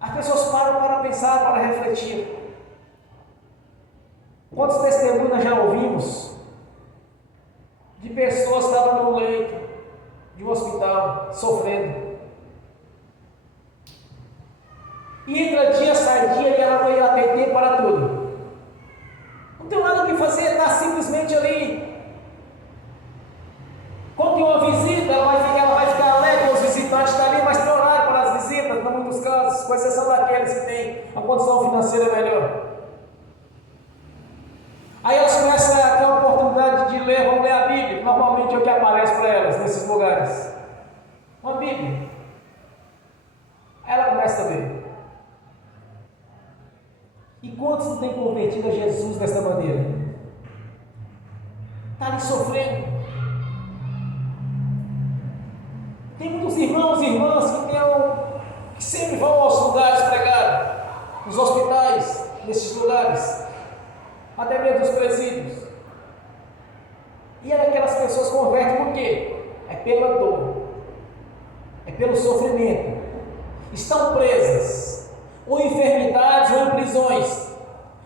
as pessoas param para pensar, para refletir. Quantos testemunhos nós já ouvimos de pessoas que estavam no leito de um hospital, sofrendo, e entra dia, sai dia, e ela não ia ter tempo para tudo. Não tem nada o que fazer, está simplesmente ali. Quando tem uma visita, ela vai ficar alegre, os visitantes estão ali, mas tem horário para as visitas, em muitos casos, com exceção daqueles que têm a condição financeira melhor. Aí elas começam a ter a oportunidade de ler, vão ler a Bíblia. Normalmente é o que aparece para elas nesses lugares. Uma Bíblia. Aí ela começa a ler. E quantos não têm convertido a Jesus desta maneira? Está ali sofrendo. Tem muitos irmãos e irmãs que sempre vão aos lugares pregar, nos hospitais, nesses lugares, até mesmo nos presídios. E aquelas pessoas convertem por quê? É pela dor, é pelo sofrimento. Estão presas, ou em enfermidades, ou em prisões,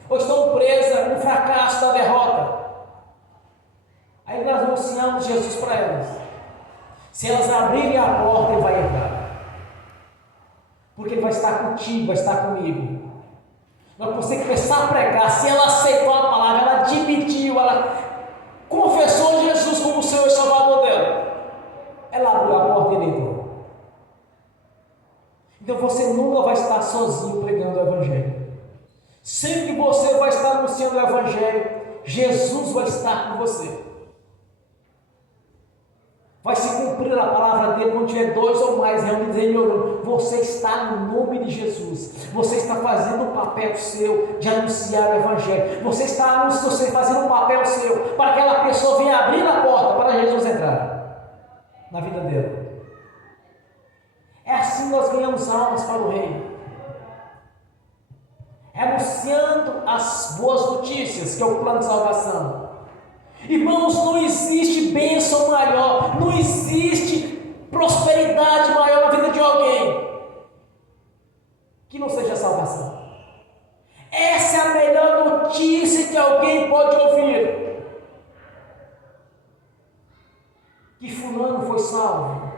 ou estão presas no fracasso da derrota. Aí nós anunciamos Jesus para elas. Se elas abrirem a porta, Ele vai entrar, porque Ele vai estar contigo, vai estar comigo. Mas você começar a pregar, se ela aceitou a palavra, ela admitiu, ela confessou Jesus como o Senhor e Salvador dela, ela abriu a porta e Ele entrou. Então você nunca vai estar sozinho pregando o Evangelho. Sempre que você vai estar anunciando o Evangelho, Jesus vai estar com você. Vai se cumprir a palavra dele quando tiver 2 ou mais reunidos em meu nome. Você está no nome de Jesus. Você está fazendo o papel seu de anunciar o Evangelho. Você está fazendo o papel seu para que aquela pessoa venha abrir a porta para Jesus entrar na vida dela. É assim que nós ganhamos almas para o reino. Anunciando as boas notícias, que é o plano de salvação. Irmãos, não existe bênção maior, não existe prosperidade maior na vida de alguém que não seja a salvação. Essa é a melhor notícia que alguém pode ouvir. Que fulano foi salvo.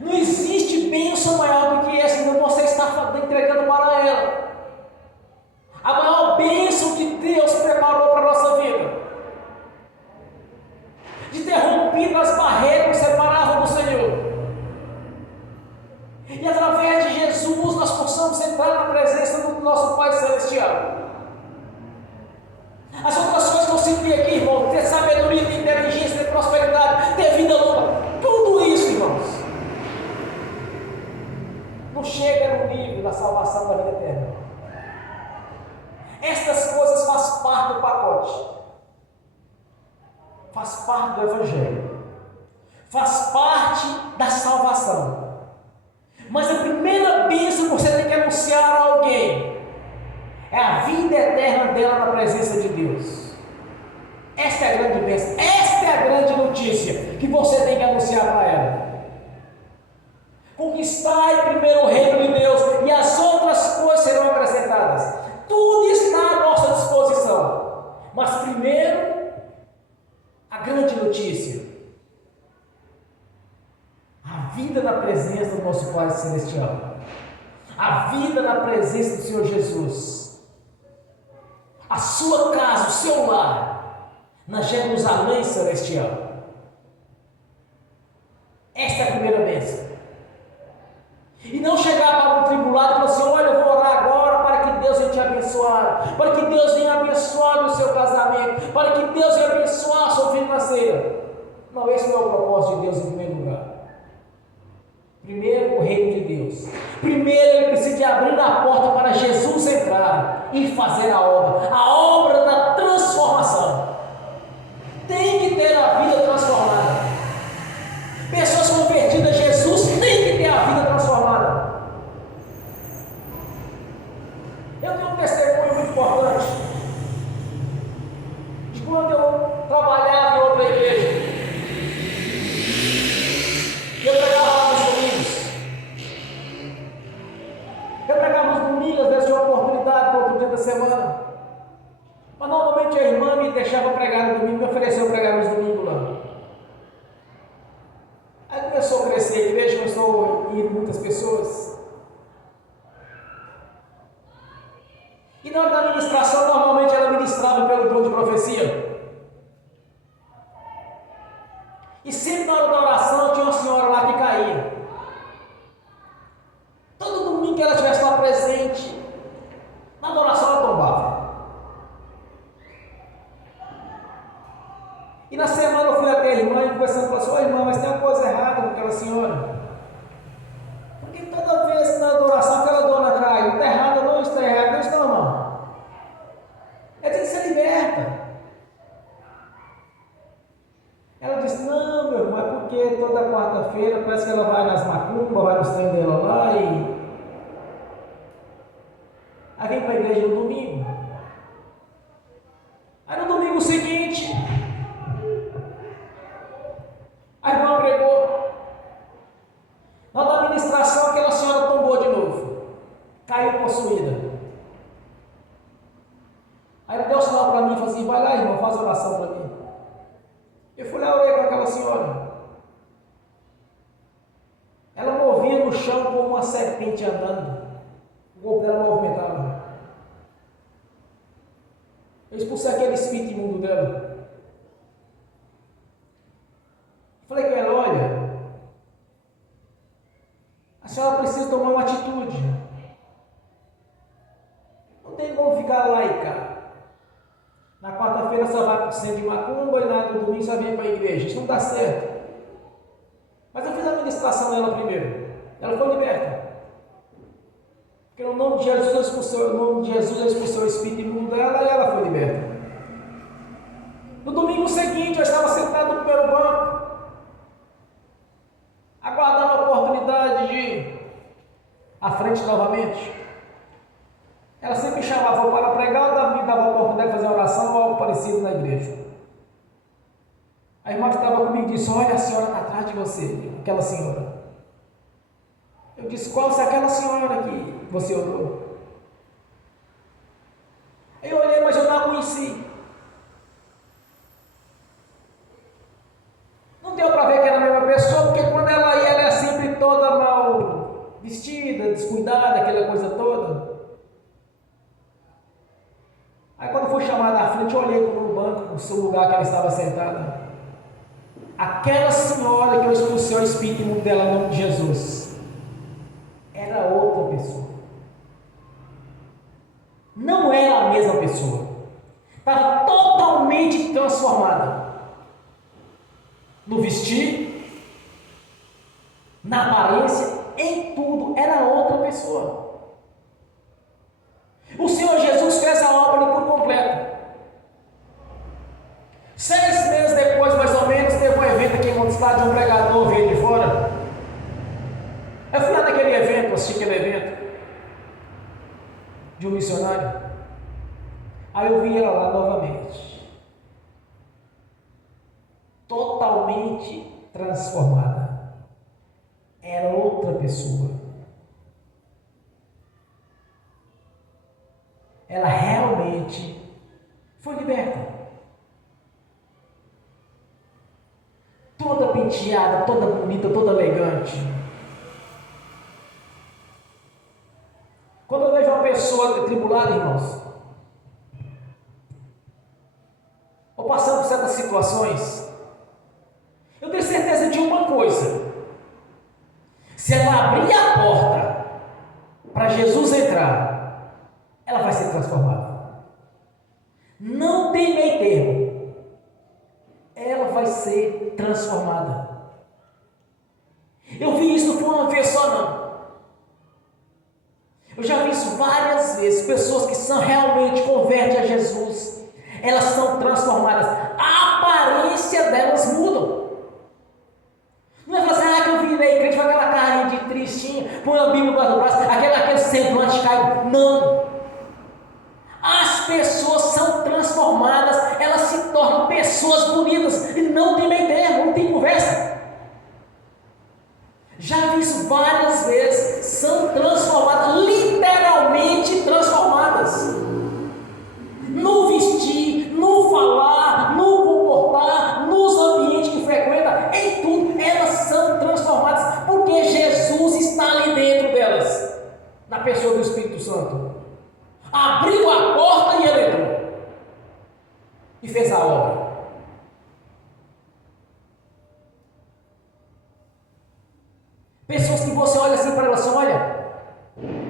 Não existe bênção maior do que essa, então você está entregando para ela. A maior bênção que Deus preparou para a nossa vida, de ter rompido as barreiras que separavam do Senhor, e através de Jesus nós possamos entrar na presença do nosso Pai Celestial. As outras coisas que eu citei aqui, irmão, ter sabedoria, ter inteligência, ter prosperidade, ter vida longa, tudo isso, irmãos, não chega no nível da salvação da vida eterna. Estas coisas fazem parte do pacote, faz parte do Evangelho, faz parte da salvação. Mas a primeira bênção que você tem que anunciar a alguém é a vida eterna dela na presença de Deus. Esta é a grande bênção, esta é a grande notícia que você tem que anunciar para ela. Conquistai primeiro o reino de Deus e as outras coisas serão acrescentadas. Tudo está à nossa disposição. Mas primeiro, a grande notícia: a vida na presença do nosso Pai Celestial, a vida na presença do Senhor Jesus, a sua casa, o seu lar, na Jerusalém Celestial. Esta é a primeira bênção. E não chegar para um tribulado e falar assim: olha, eu vou orar agora para que Deus venha te abençoar, para que Deus venha abençoar o seu casamento, para que Deus venha abençoar a sua financeira. Não, esse não é o propósito de Deus em primeiro lugar. Primeiro, o reino de Deus. Primeiro, ele precisa de abrir a porta para Jesus entrar e fazer a obra da transformação. Tem que ter a vida transformada. Pessoas convertidas a Jesus têm que ter a vida transformada. Eu tenho um testemunho muito importante de quando eu trabalhava em outra igreja. Eu pregava lá nos domingos. Eu pregava nos domingos, às vezes tinha uma oportunidade no outro dia da semana. Mas normalmente a irmã me deixava pregar no domingo, me ofereceu pregar nos domingos lá. Aí começou a crescer a igreja, começou a ir muitas pessoas. E na hora da ministração, normalmente ela ministrava pelo dom de profecia. E sempre na hora da oração tinha uma senhora lá que caía. Todo domingo que ela estivesse lá presente, na oração ela tombava. E na semana eu fui até a irmã e conversando com ela, assim: ô irmã, mas tem uma coisa errada com aquela senhora. Porque toda vez na adoração aquela dona cai, não está errada, não está errada, não está não. Ela tem que ser liberta. Ela disse: não, meu irmão, é porque toda quarta-feira parece que ela vai nas macumbas, vai nos trem dela lá e aí vem para a igreja no domingo. Aí no domingo seguinte, a irmã pregou. Na hora da administração, aquela senhora tombou de novo, caiu possuída. Aí ele deu o sinal para mim e falou assim: vai lá, irmão, faz oração para mim. Eu fui lá, orei para aquela senhora. Ela movia no chão como uma serpente andando. O corpo dela movimentava. Eu expulsei aquele espírito imundo dela. Falei com ela: olha, a senhora precisa tomar uma atitude. Não tem como ficar laica. Na quarta-feira só vai para o centro de macumba e no domingo só vem para a igreja. Isso não dá certo. Mas eu fiz a ministração nela primeiro. Ela foi liberta. Porque no nome de Jesus eu expulsou o espírito imundo dela e ela foi liberta. No domingo seguinte eu estava sentado no primeiro banco, aguardando a oportunidade de ir à frente novamente. Ela sempre me chamava para pregar, ou me dava a oportunidade de fazer oração ou algo parecido na igreja. A irmã que estava comigo disse: olha, a senhora está atrás de você, aquela senhora. Eu disse: qual é aquela senhora que você orou? Eu olhei, mas eu não a conheci. Não deu para ver que era a mesma pessoa, porque quando ela ia, ela é sempre toda mal vestida, descuidada, aquela coisa toda. Aí quando fui chamada à frente, eu olhei para o banco, no seu lugar que ela estava sentada. Aquela senhora que eu expulsei o espírito imundo dela em nome de Jesus era outra pessoa. Não era a mesma pessoa. Estava totalmente transformada. No vestir, na aparência, em tudo, era outra pessoa. O Senhor Jesus fez a obra por completo. 6 meses depois, mais ou menos, teve um evento aqui em Montes Claros de um pregador veio de fora. Eu fui lá naquele evento. de um missionário. Aí eu vi ela lá novamente, totalmente transformada. Era outra pessoa. Ela realmente foi liberta. Toda penteada, toda bonita, toda elegante. Quando eu vejo uma pessoa tribulada, irmãos, ou passando por certas situações, eu tenho certeza de uma coisa: se ela abrir a porta para Jesus entrar, ela vai ser transformada. Não tem meio termo. Ela vai ser transformada. Eu vi isso não foi uma vez só, não. Eu já vi isso várias vezes. Pessoas que são realmente convertem a Jesus, elas são transformadas. A aparência delas mudam. Não é falar assim, que eu virei crente com aquela carinha de tristinha, põe a Bíblia no braço, aquele semblante caído. Não. As pessoas são transformadas, elas se tornam pessoas bonitas, e não tem meio termo, não tem conversa. Já vi isso várias vezes, são transformadas, literalmente transformadas. No vestir, no falar, no comportar, nos ambientes que frequenta, em tudo, elas são transformadas, porque Jesus está ali dentro delas, na pessoa do Espírito Santo. Abriu a porta e ele entrou e fez a obra. Pessoas que você olha assim para elas, assim, olha,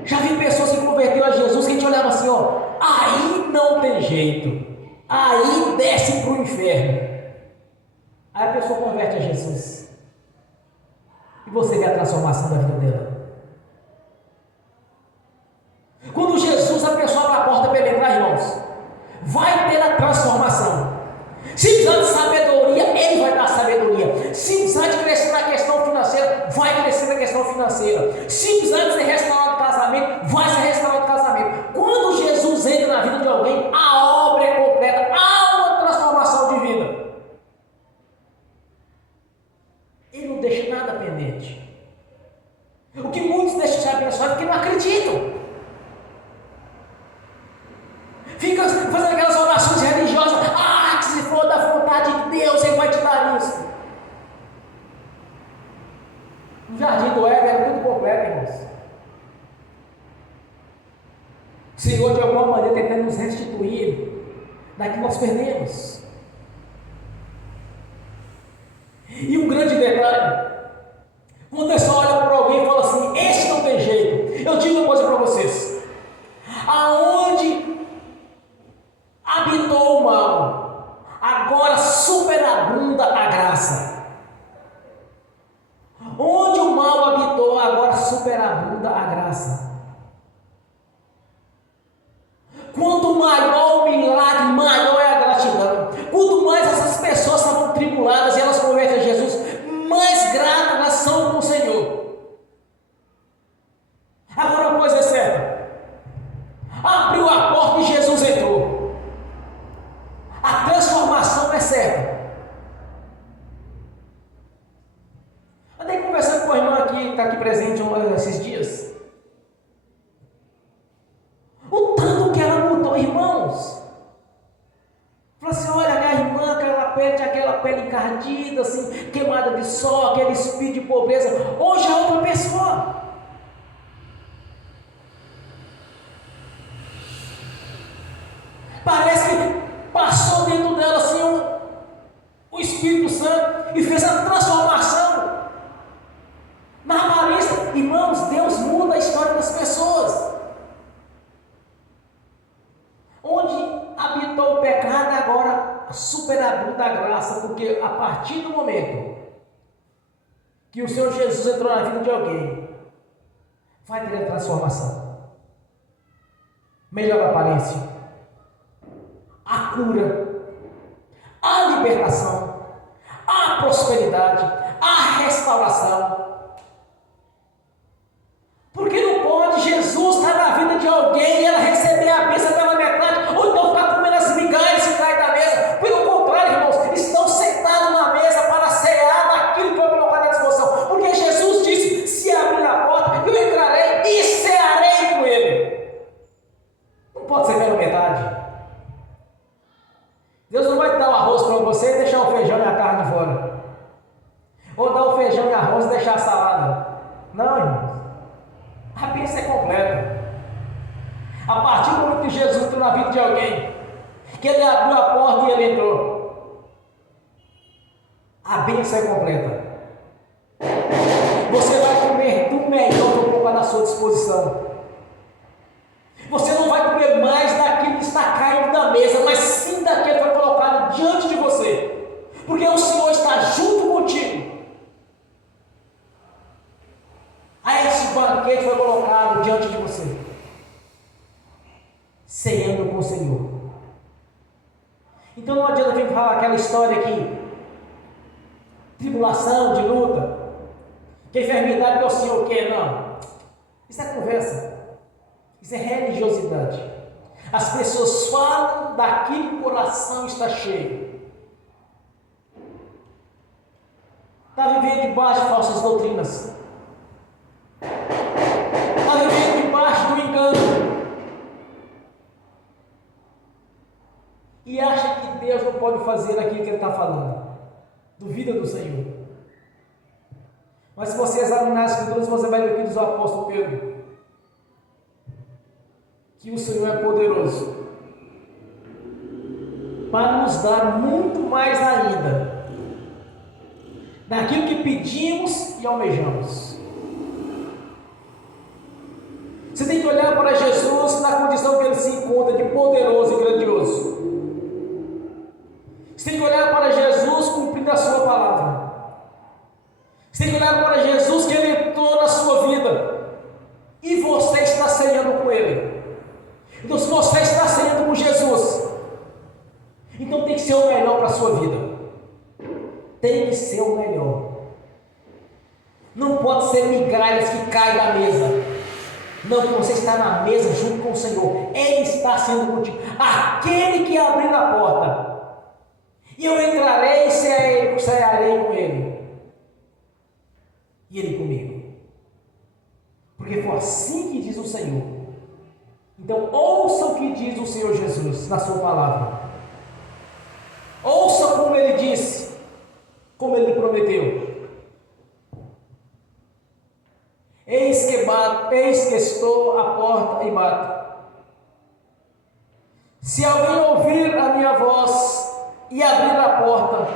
já vi pessoas que converteu a Jesus que a gente olhava assim, ó, aí não tem jeito, aí desce para o inferno. Aí a pessoa converte a Jesus e você vê a transformação da vida dela. Quando Jesus, a pessoa abre a porta para ele entrar, irmãos, vai ter a transformação. Se precisar de sabedoria, ele vai dar sabedoria. Se precisar de crescer na questão financeira, vai crescer na questão financeira. Se precisar de ser restaurado o casamento, vai ser restaurado o casamento. Quando Jesus entra na vida de alguém, a obra é completa. Há uma transformação de vida. Ele não deixa nada pendente. O que muitos deixam de ser abençoados é porque não acreditam. Fica fazendo aquelas orações religiosas. Que se for da vontade de Deus, Ele vai te dar isso. No jardim do Éden era tudo completo, irmãos. O Senhor, de alguma maneira, tentando nos restituir daquilo que nós perdemos. E um grande detalhe: quando você olha para alguém e fala assim, esse não tem jeito. Eu digo uma coisa para vocês: aonde habitou o mal, agora superabunda a graça. Onde o mal habitou, agora superabunda a graça. Quanto maior o milagre, maior é a gratidão. Quanto mais essas pessoas estavam tribuladas e elas convertem a Jesus, mais gratas elas são com o Senhor. Agora uma coisa é certa: abriu a porta e Jesus entrou. A transformação é certa. Andei conversando com a irmã aqui, que está aqui presente esses dias. O tanto que ela mudou, irmãos. Falou assim, olha, minha irmã, aquela pele encardida, assim, queimada de sol, aquele espírito de pobreza. Hoje é outra pessoa. Parece que passou dentro dela assim o Espírito Santo e fez a transformação na aparência. Irmãos, Deus muda a história das pessoas. Onde habitou o pecado, agora superabunda a graça, porque a partir do momento que o Senhor Jesus entrou na vida de alguém, vai ter a transformação, melhor aparência, a cura, a libertação, a prosperidade, a restauração. Porque não pode Jesus estar na vida de alguém e ela receber metade. Deus não vai dar o arroz para você e deixar o feijão e a carne de fora. Ou dar o feijão e arroz e deixar a salada. Não, irmãos. A bênção é completa. A partir do momento que Jesus entrou na vida de alguém, que ele abriu a porta e ele entrou, a bênção é completa. Você vai comer do melhor que eu colocar na sua disposição. Você não vai comer mais daquilo que está caindo da mesa, mas sim daquilo que foi colocado diante de você, porque o Senhor está junto contigo. A esse banquete foi colocado diante de você, ceando com o Senhor. Então não adianta vir falar aquela história aqui, tribulação, de luta, que a enfermidade que é o Senhor quer, não. Isso é conversa, isso é religiosidade. As pessoas falam daquilo que o coração está cheio. Está vivendo debaixo de falsas doutrinas, está vivendo debaixo do engano, e acha que Deus não pode fazer aquilo que Ele está falando. Duvida do Senhor. Mas se você examinar as Escrituras, você vai ver o que diz o apóstolo Pedro, que o Senhor é poderoso para nos dar muito mais ainda daquilo que pedimos e almejamos. Você tem que olhar para Jesus na condição que Ele se encontra de poderoso e grandioso. Você tem que olhar para Jesus cumprindo a sua palavra. Você tem que olhar para Jesus que Ele entrou na sua vida e você está ceando com Ele. Então, se você está ceando com Jesus, então tem que ser o melhor para a sua vida. Tem que ser o melhor. Não pode ser migalhas que caem da mesa. Não, porque você está na mesa junto com o Senhor. Ele está sendo contigo. Aquele que abrir a porta, e eu entrarei e cearei com ele, e ele comigo. Porque foi assim que diz o Senhor. Então ouça o que diz o Senhor Jesus na sua palavra. Ouça como Ele disse, como Ele prometeu. Eis que estou à porta e bato. Se alguém ouvir a minha voz e abrir a porta,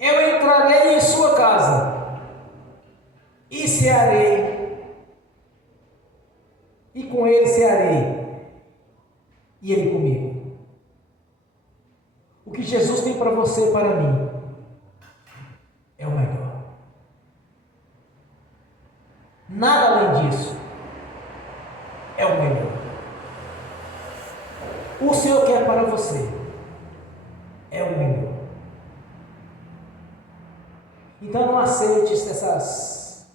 eu entrarei em sua casa e cearei, e com ele cearei, e ele comigo. O que Jesus tem para você e para mim é o melhor. Nada além disso. É o melhor. O Senhor quer para você é o melhor. Então não aceite essas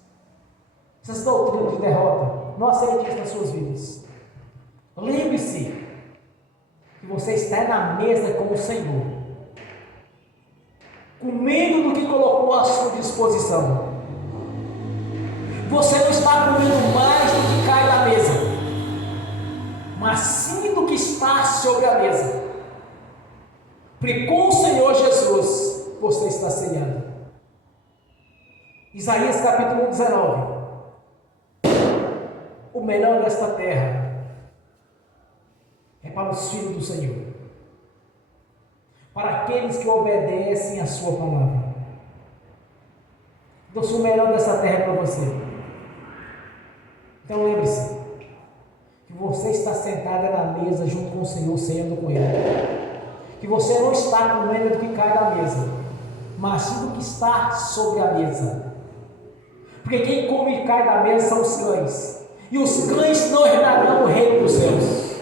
doutrinas de derrota. Não aceite isso nas suas vidas. Lembre-se que você está na mesa com o Senhor, comendo do que colocou à sua disposição. Você não está comendo mais do que cai da mesa, mas sim do que está sobre a mesa. Porque com o Senhor Jesus você está ceando. Isaías capítulo 19. O melhor desta terra é para os filhos do Senhor, para aqueles que obedecem a sua palavra. Então, o melhor dessa terra é para você. Então lembre-se que você está sentada na mesa junto com o Senhor, ceando com Ele. Que você não está comendo do que cai da mesa, mas sim do que está sobre a mesa. Porque quem come e cai da mesa são os cães, e os cães não herdarão o reino dos céus.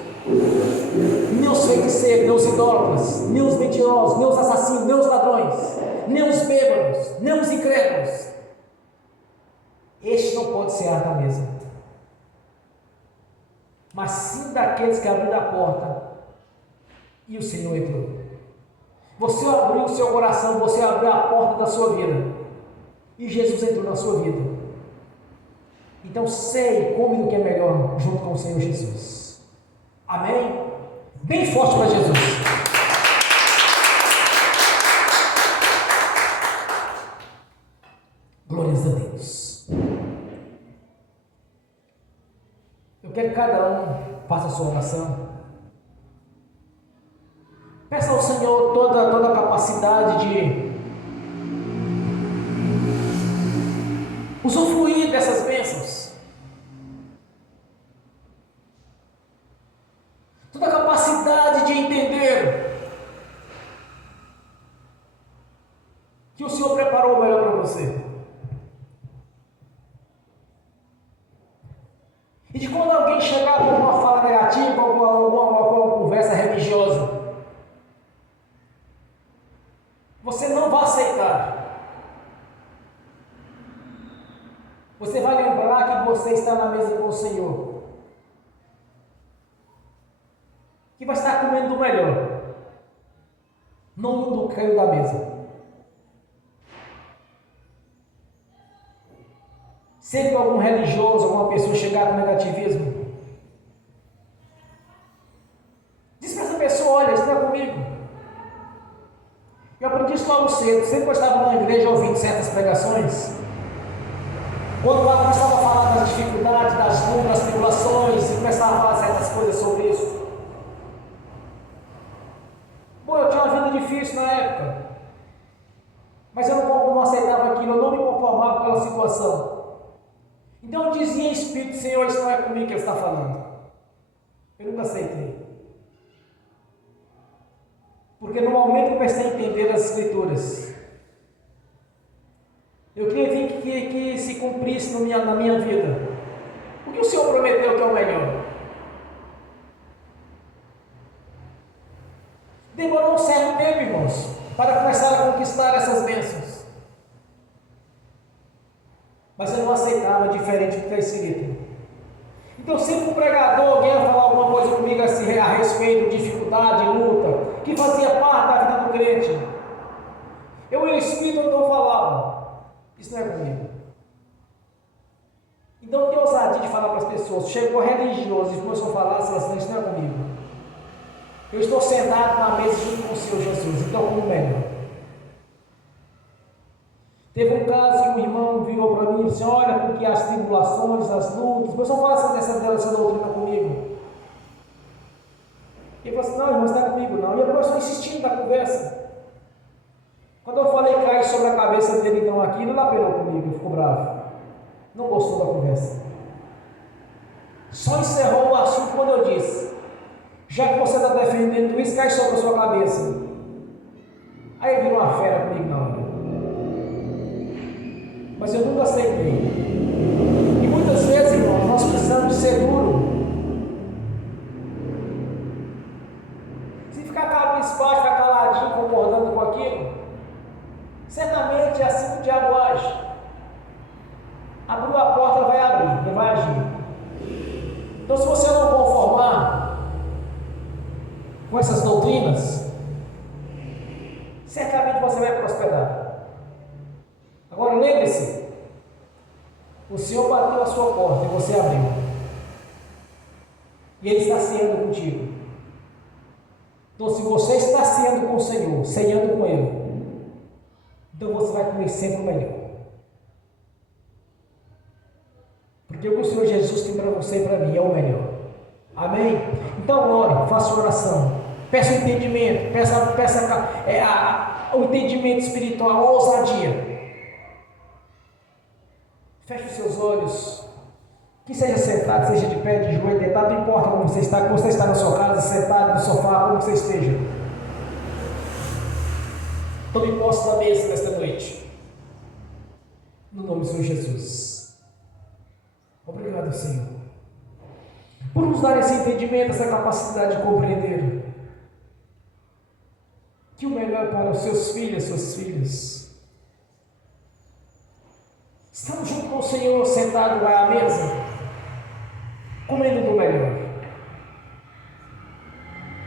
Nem os feiticeiros, nem os idólatras, nem os mentirosos, nem os assassinos, nem os ladrões, nem os bêbados, nem os incrédulos. Este não pode cear da mesa, mas sim daqueles que abriram a porta e o Senhor entrou. Você abriu o seu coração, você abriu a porta da sua vida e Jesus entrou na sua vida. Então sei, come do que é melhor junto com o Senhor Jesus. Amém? Bem forte para Jesus. Glórias a Deus. Eu quero que cada um faça a sua oração. Peça ao Senhor toda a capacidade de usufruir dessas bênçãos. Toda a capacidade de entender que o Senhor preparou o melhor para você. E de quando alguém chegar com uma fala negativa, alguma conversa religiosa, você não vai aceitar. Você vai lembrar que você está na mesa com o Senhor, que vai estar comendo do melhor, não do caiu da mesa. Sempre que algum religioso, alguma pessoa chegar com negativismo, diz para essa pessoa: olha, isso não é comigo. Eu aprendi isso logo cedo. Sempre que eu estava na igreja ouvindo certas pregações, quando ela começava a falar das dificuldades, das lutas, das tribulações, e começava a falar certas coisas sobre isso. Bom, eu tinha uma vida difícil na época, mas eu não aceitava aquilo, eu não me conformava com aquela situação. Então eu dizia em espírito: Senhor, isso não é comigo que Ele está falando. Eu nunca aceitei. Porque no momento que eu comecei a entender as Escrituras, eu queria que se cumprisse na minha vida o que o Senhor prometeu que é o melhor. Demorou um certo tempo, irmãos, para começar a conquistar essas bênçãos. Mas eu não aceitava diferente do que está escrito. Então, sempre um pregador, alguém ia falar alguma coisa comigo assim, a respeito de dificuldade, luta, que fazia parte da vida do crente, eu em espírito não falava: isso não é comigo. Então, tem ousadia de falar para as pessoas. Chegou religioso e começou a falar assim: isso não é comigo. Eu estou sentado na mesa junto com o Senhor Jesus, então como melhor. Teve um caso que um irmão virou para mim e disse: olha, porque as tribulações, as lutas, o pessoal fala dessa doutrina comigo. E ele falou assim: não, irmão, está comigo não. E eu começou insistindo na conversa. Quando eu falei cair sobre a cabeça dele, então aquilo, ele apelou comigo, ele ficou bravo. Não gostou da conversa. Só encerrou o assunto quando eu disse: já que você está defendendo isso, cai sobre a sua cabeça. Aí ele virou uma fera comigo na hora. Mas eu nunca aceitei. E muitas vezes, irmãos, nós precisamos ser duro. Se ficar calado no espaço, ficar caladinho, concordando com aquilo, certamente é assim que o diabo age. Abriu a porta, ele vai abrir, ele vai agir. Então, se você não conformar com essas doutrinas, certamente você vai prosperar. Agora lembre-se, o Senhor bateu a sua porta e você abriu, e Ele está ceando contigo. Então, se você está ceando com o Senhor, ceando com Ele, então você vai comer sempre o melhor, porque o que o Senhor Jesus tem para você e para mim é o melhor. Amém? Então ore, faça oração, peça o entendimento, peça o entendimento espiritual, a ousadia. Feche os seus olhos, que seja sentado, seja de pé, de joelho, deitado, não importa como você está na sua casa, sentado no sofá, como você esteja. Tome posse da mesa nesta noite, no nome do Senhor Jesus. Obrigado, Senhor, por nos dar esse entendimento, essa capacidade de compreender que o melhor é para os seus filhos, suas filhas. Estamos junto com o Senhor, sentado lá à mesa, comendo do melhor.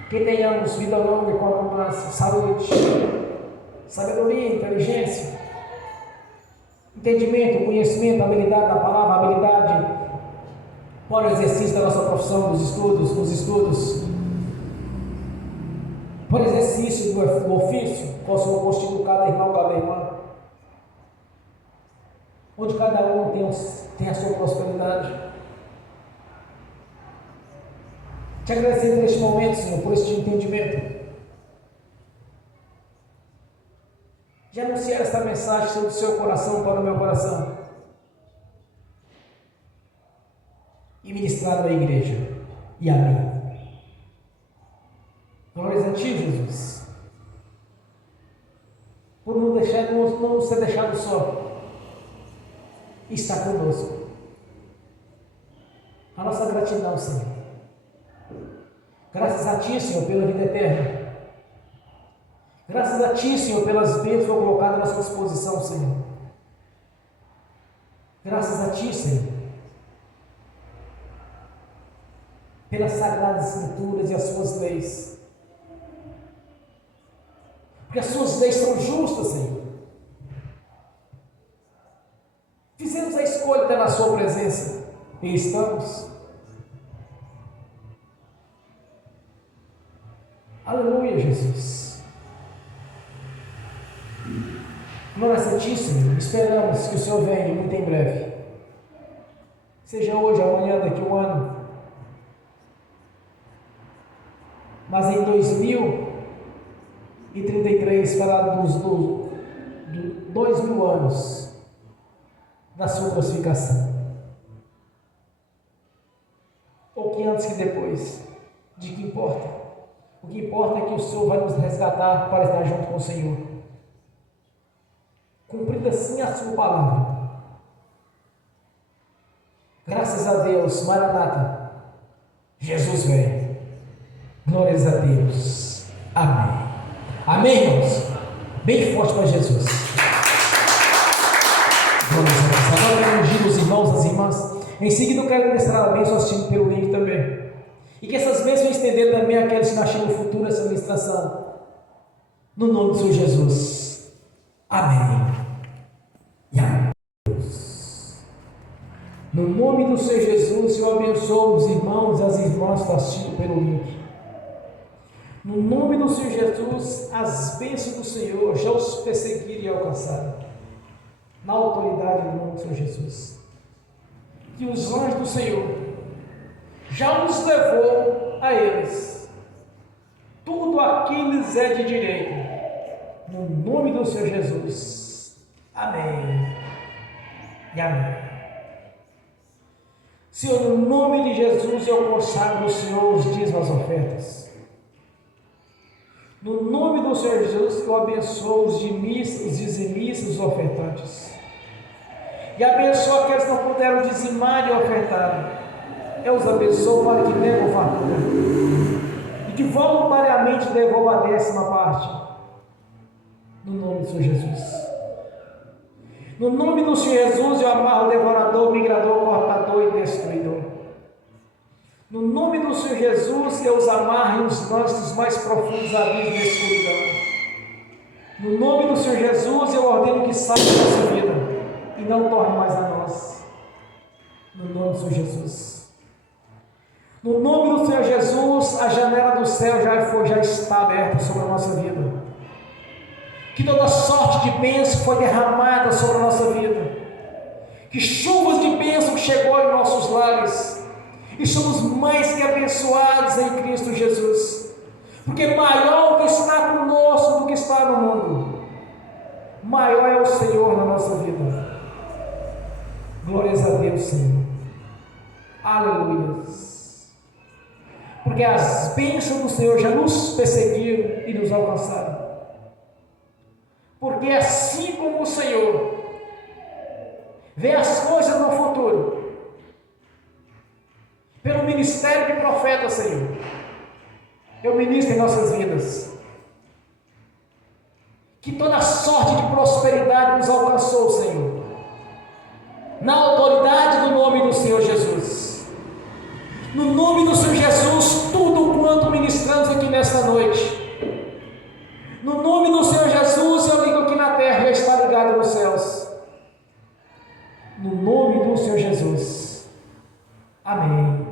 Que tenhamos vida longa e com abundância, saúde, sabedoria, inteligência, entendimento, conhecimento, habilidade da palavra, habilidade para o exercício da nossa profissão, nos estudos, por exercício do ofício, possam constituir cada irmão, cada irmã, onde cada um tem a sua prosperidade. Te agradecendo neste momento, Senhor, por este entendimento, de anunciar esta mensagem do seu coração para o meu coração e ministrar na igreja e a mim. Glórias a Ti, Jesus, por não ser deixado só, e estar conosco. A nossa gratidão, Senhor. Graças a Ti, Senhor, pela vida eterna. Graças a Ti, Senhor, pelas bênçãos colocadas à nossa disposição, Senhor. Graças a Ti, Senhor, pelas sagradas escrituras e as suas leis. Porque as suas leis são justas, Senhor. Fizemos a escolha de estar na sua presença e estamos. Aleluia, Jesus. Glória a Ti, Senhor. Esperamos que o Senhor venha muito em breve. Seja hoje, amanhã, daqui a um ano. Mas em 2033 fará dos 2000 anos da sua crucificação. Ou que antes que depois, de que importa? O que importa é que o Senhor vai nos resgatar para estar junto com o Senhor. Cumprida assim a sua palavra. Graças a Deus, Maranata, Jesus vem. Glórias a Deus. Amém. Amém, irmãos? Bem forte para Jesus. Glórias a Deus. Agora eu quero ungir os irmãos, as irmãs. Em seguida eu quero ministrar a bênção assistindo pelo link também. E que essas bênçãos estender também àqueles que nascerem no futuro essa ministração. No nome do Senhor Jesus. Amém. E amém. No nome do Senhor Jesus, eu abençoo os irmãos e as irmãs que estão assistindo pelo link. No nome do Senhor Jesus, as bênçãos do Senhor já os perseguiram e alcançaram. Na autoridade do nome do Senhor Jesus. Que os anjos do Senhor já os levou a eles. Tudo aquilo lhes é de direito. No nome do Senhor Jesus. Amém. E amém. Senhor, no nome de Jesus, eu consagro ao Senhor os dízimos e as ofertas. No nome do Senhor Jesus, eu abençoo os dizimistas e os ofertantes. E abençoo aqueles que não puderam dizimar e ofertar. Eu os abençoo para que devam fartura. E que voluntariamente devolvam a 10ª parte. No nome do Senhor Jesus. No nome do Senhor Jesus, eu amarro o devorador, migrador, cortador e destruidor. No nome do Senhor Jesus, eu os amarro e os lance dos mais profundos abismos da escuridão. No nome do Senhor Jesus, eu ordeno que saia da nossa vida e não torne mais a nós. No nome do Senhor Jesus. No nome do Senhor Jesus, a janela do céu já está aberta sobre a nossa vida. Que toda sorte de bênção foi derramada sobre a nossa vida. Que chuvas de bênção chegou em nossos lares. E somos mais que abençoados em Cristo Jesus. Porque maior o que está conosco do que está no mundo. Maior é o Senhor na nossa vida. Glórias a Deus, Senhor. Aleluia. Porque as bênçãos do Senhor já nos perseguiram e nos alcançaram. Porque assim como o Senhor vê as coisas no futuro, pelo ministério de profeta, Senhor, eu ministro em nossas vidas. Que toda sorte de prosperidade nos alcançou, Senhor. Na autoridade do nome do Senhor Jesus. No nome do Senhor Jesus, tudo quanto ministramos aqui nesta noite. No nome do Senhor Jesus, eu ligo aqui na terra e está ligado nos céus. No nome do Senhor Jesus. Amém.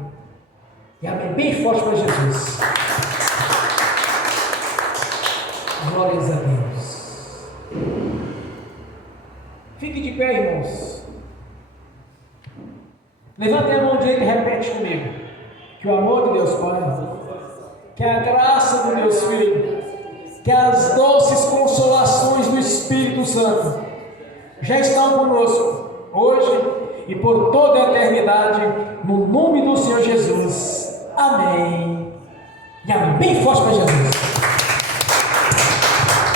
E amém. Bem forte para Jesus. Glórias a Deus. Fique de pé, irmãos. Levante a mão direita e repete comigo. Que o amor de Deus Pai, que a graça do Deus Filho, que as doces consolações do Espírito Santo já estão conosco hoje e por toda a eternidade, no nome do Senhor Jesus. Amém. E amém. Bem forte para Jesus.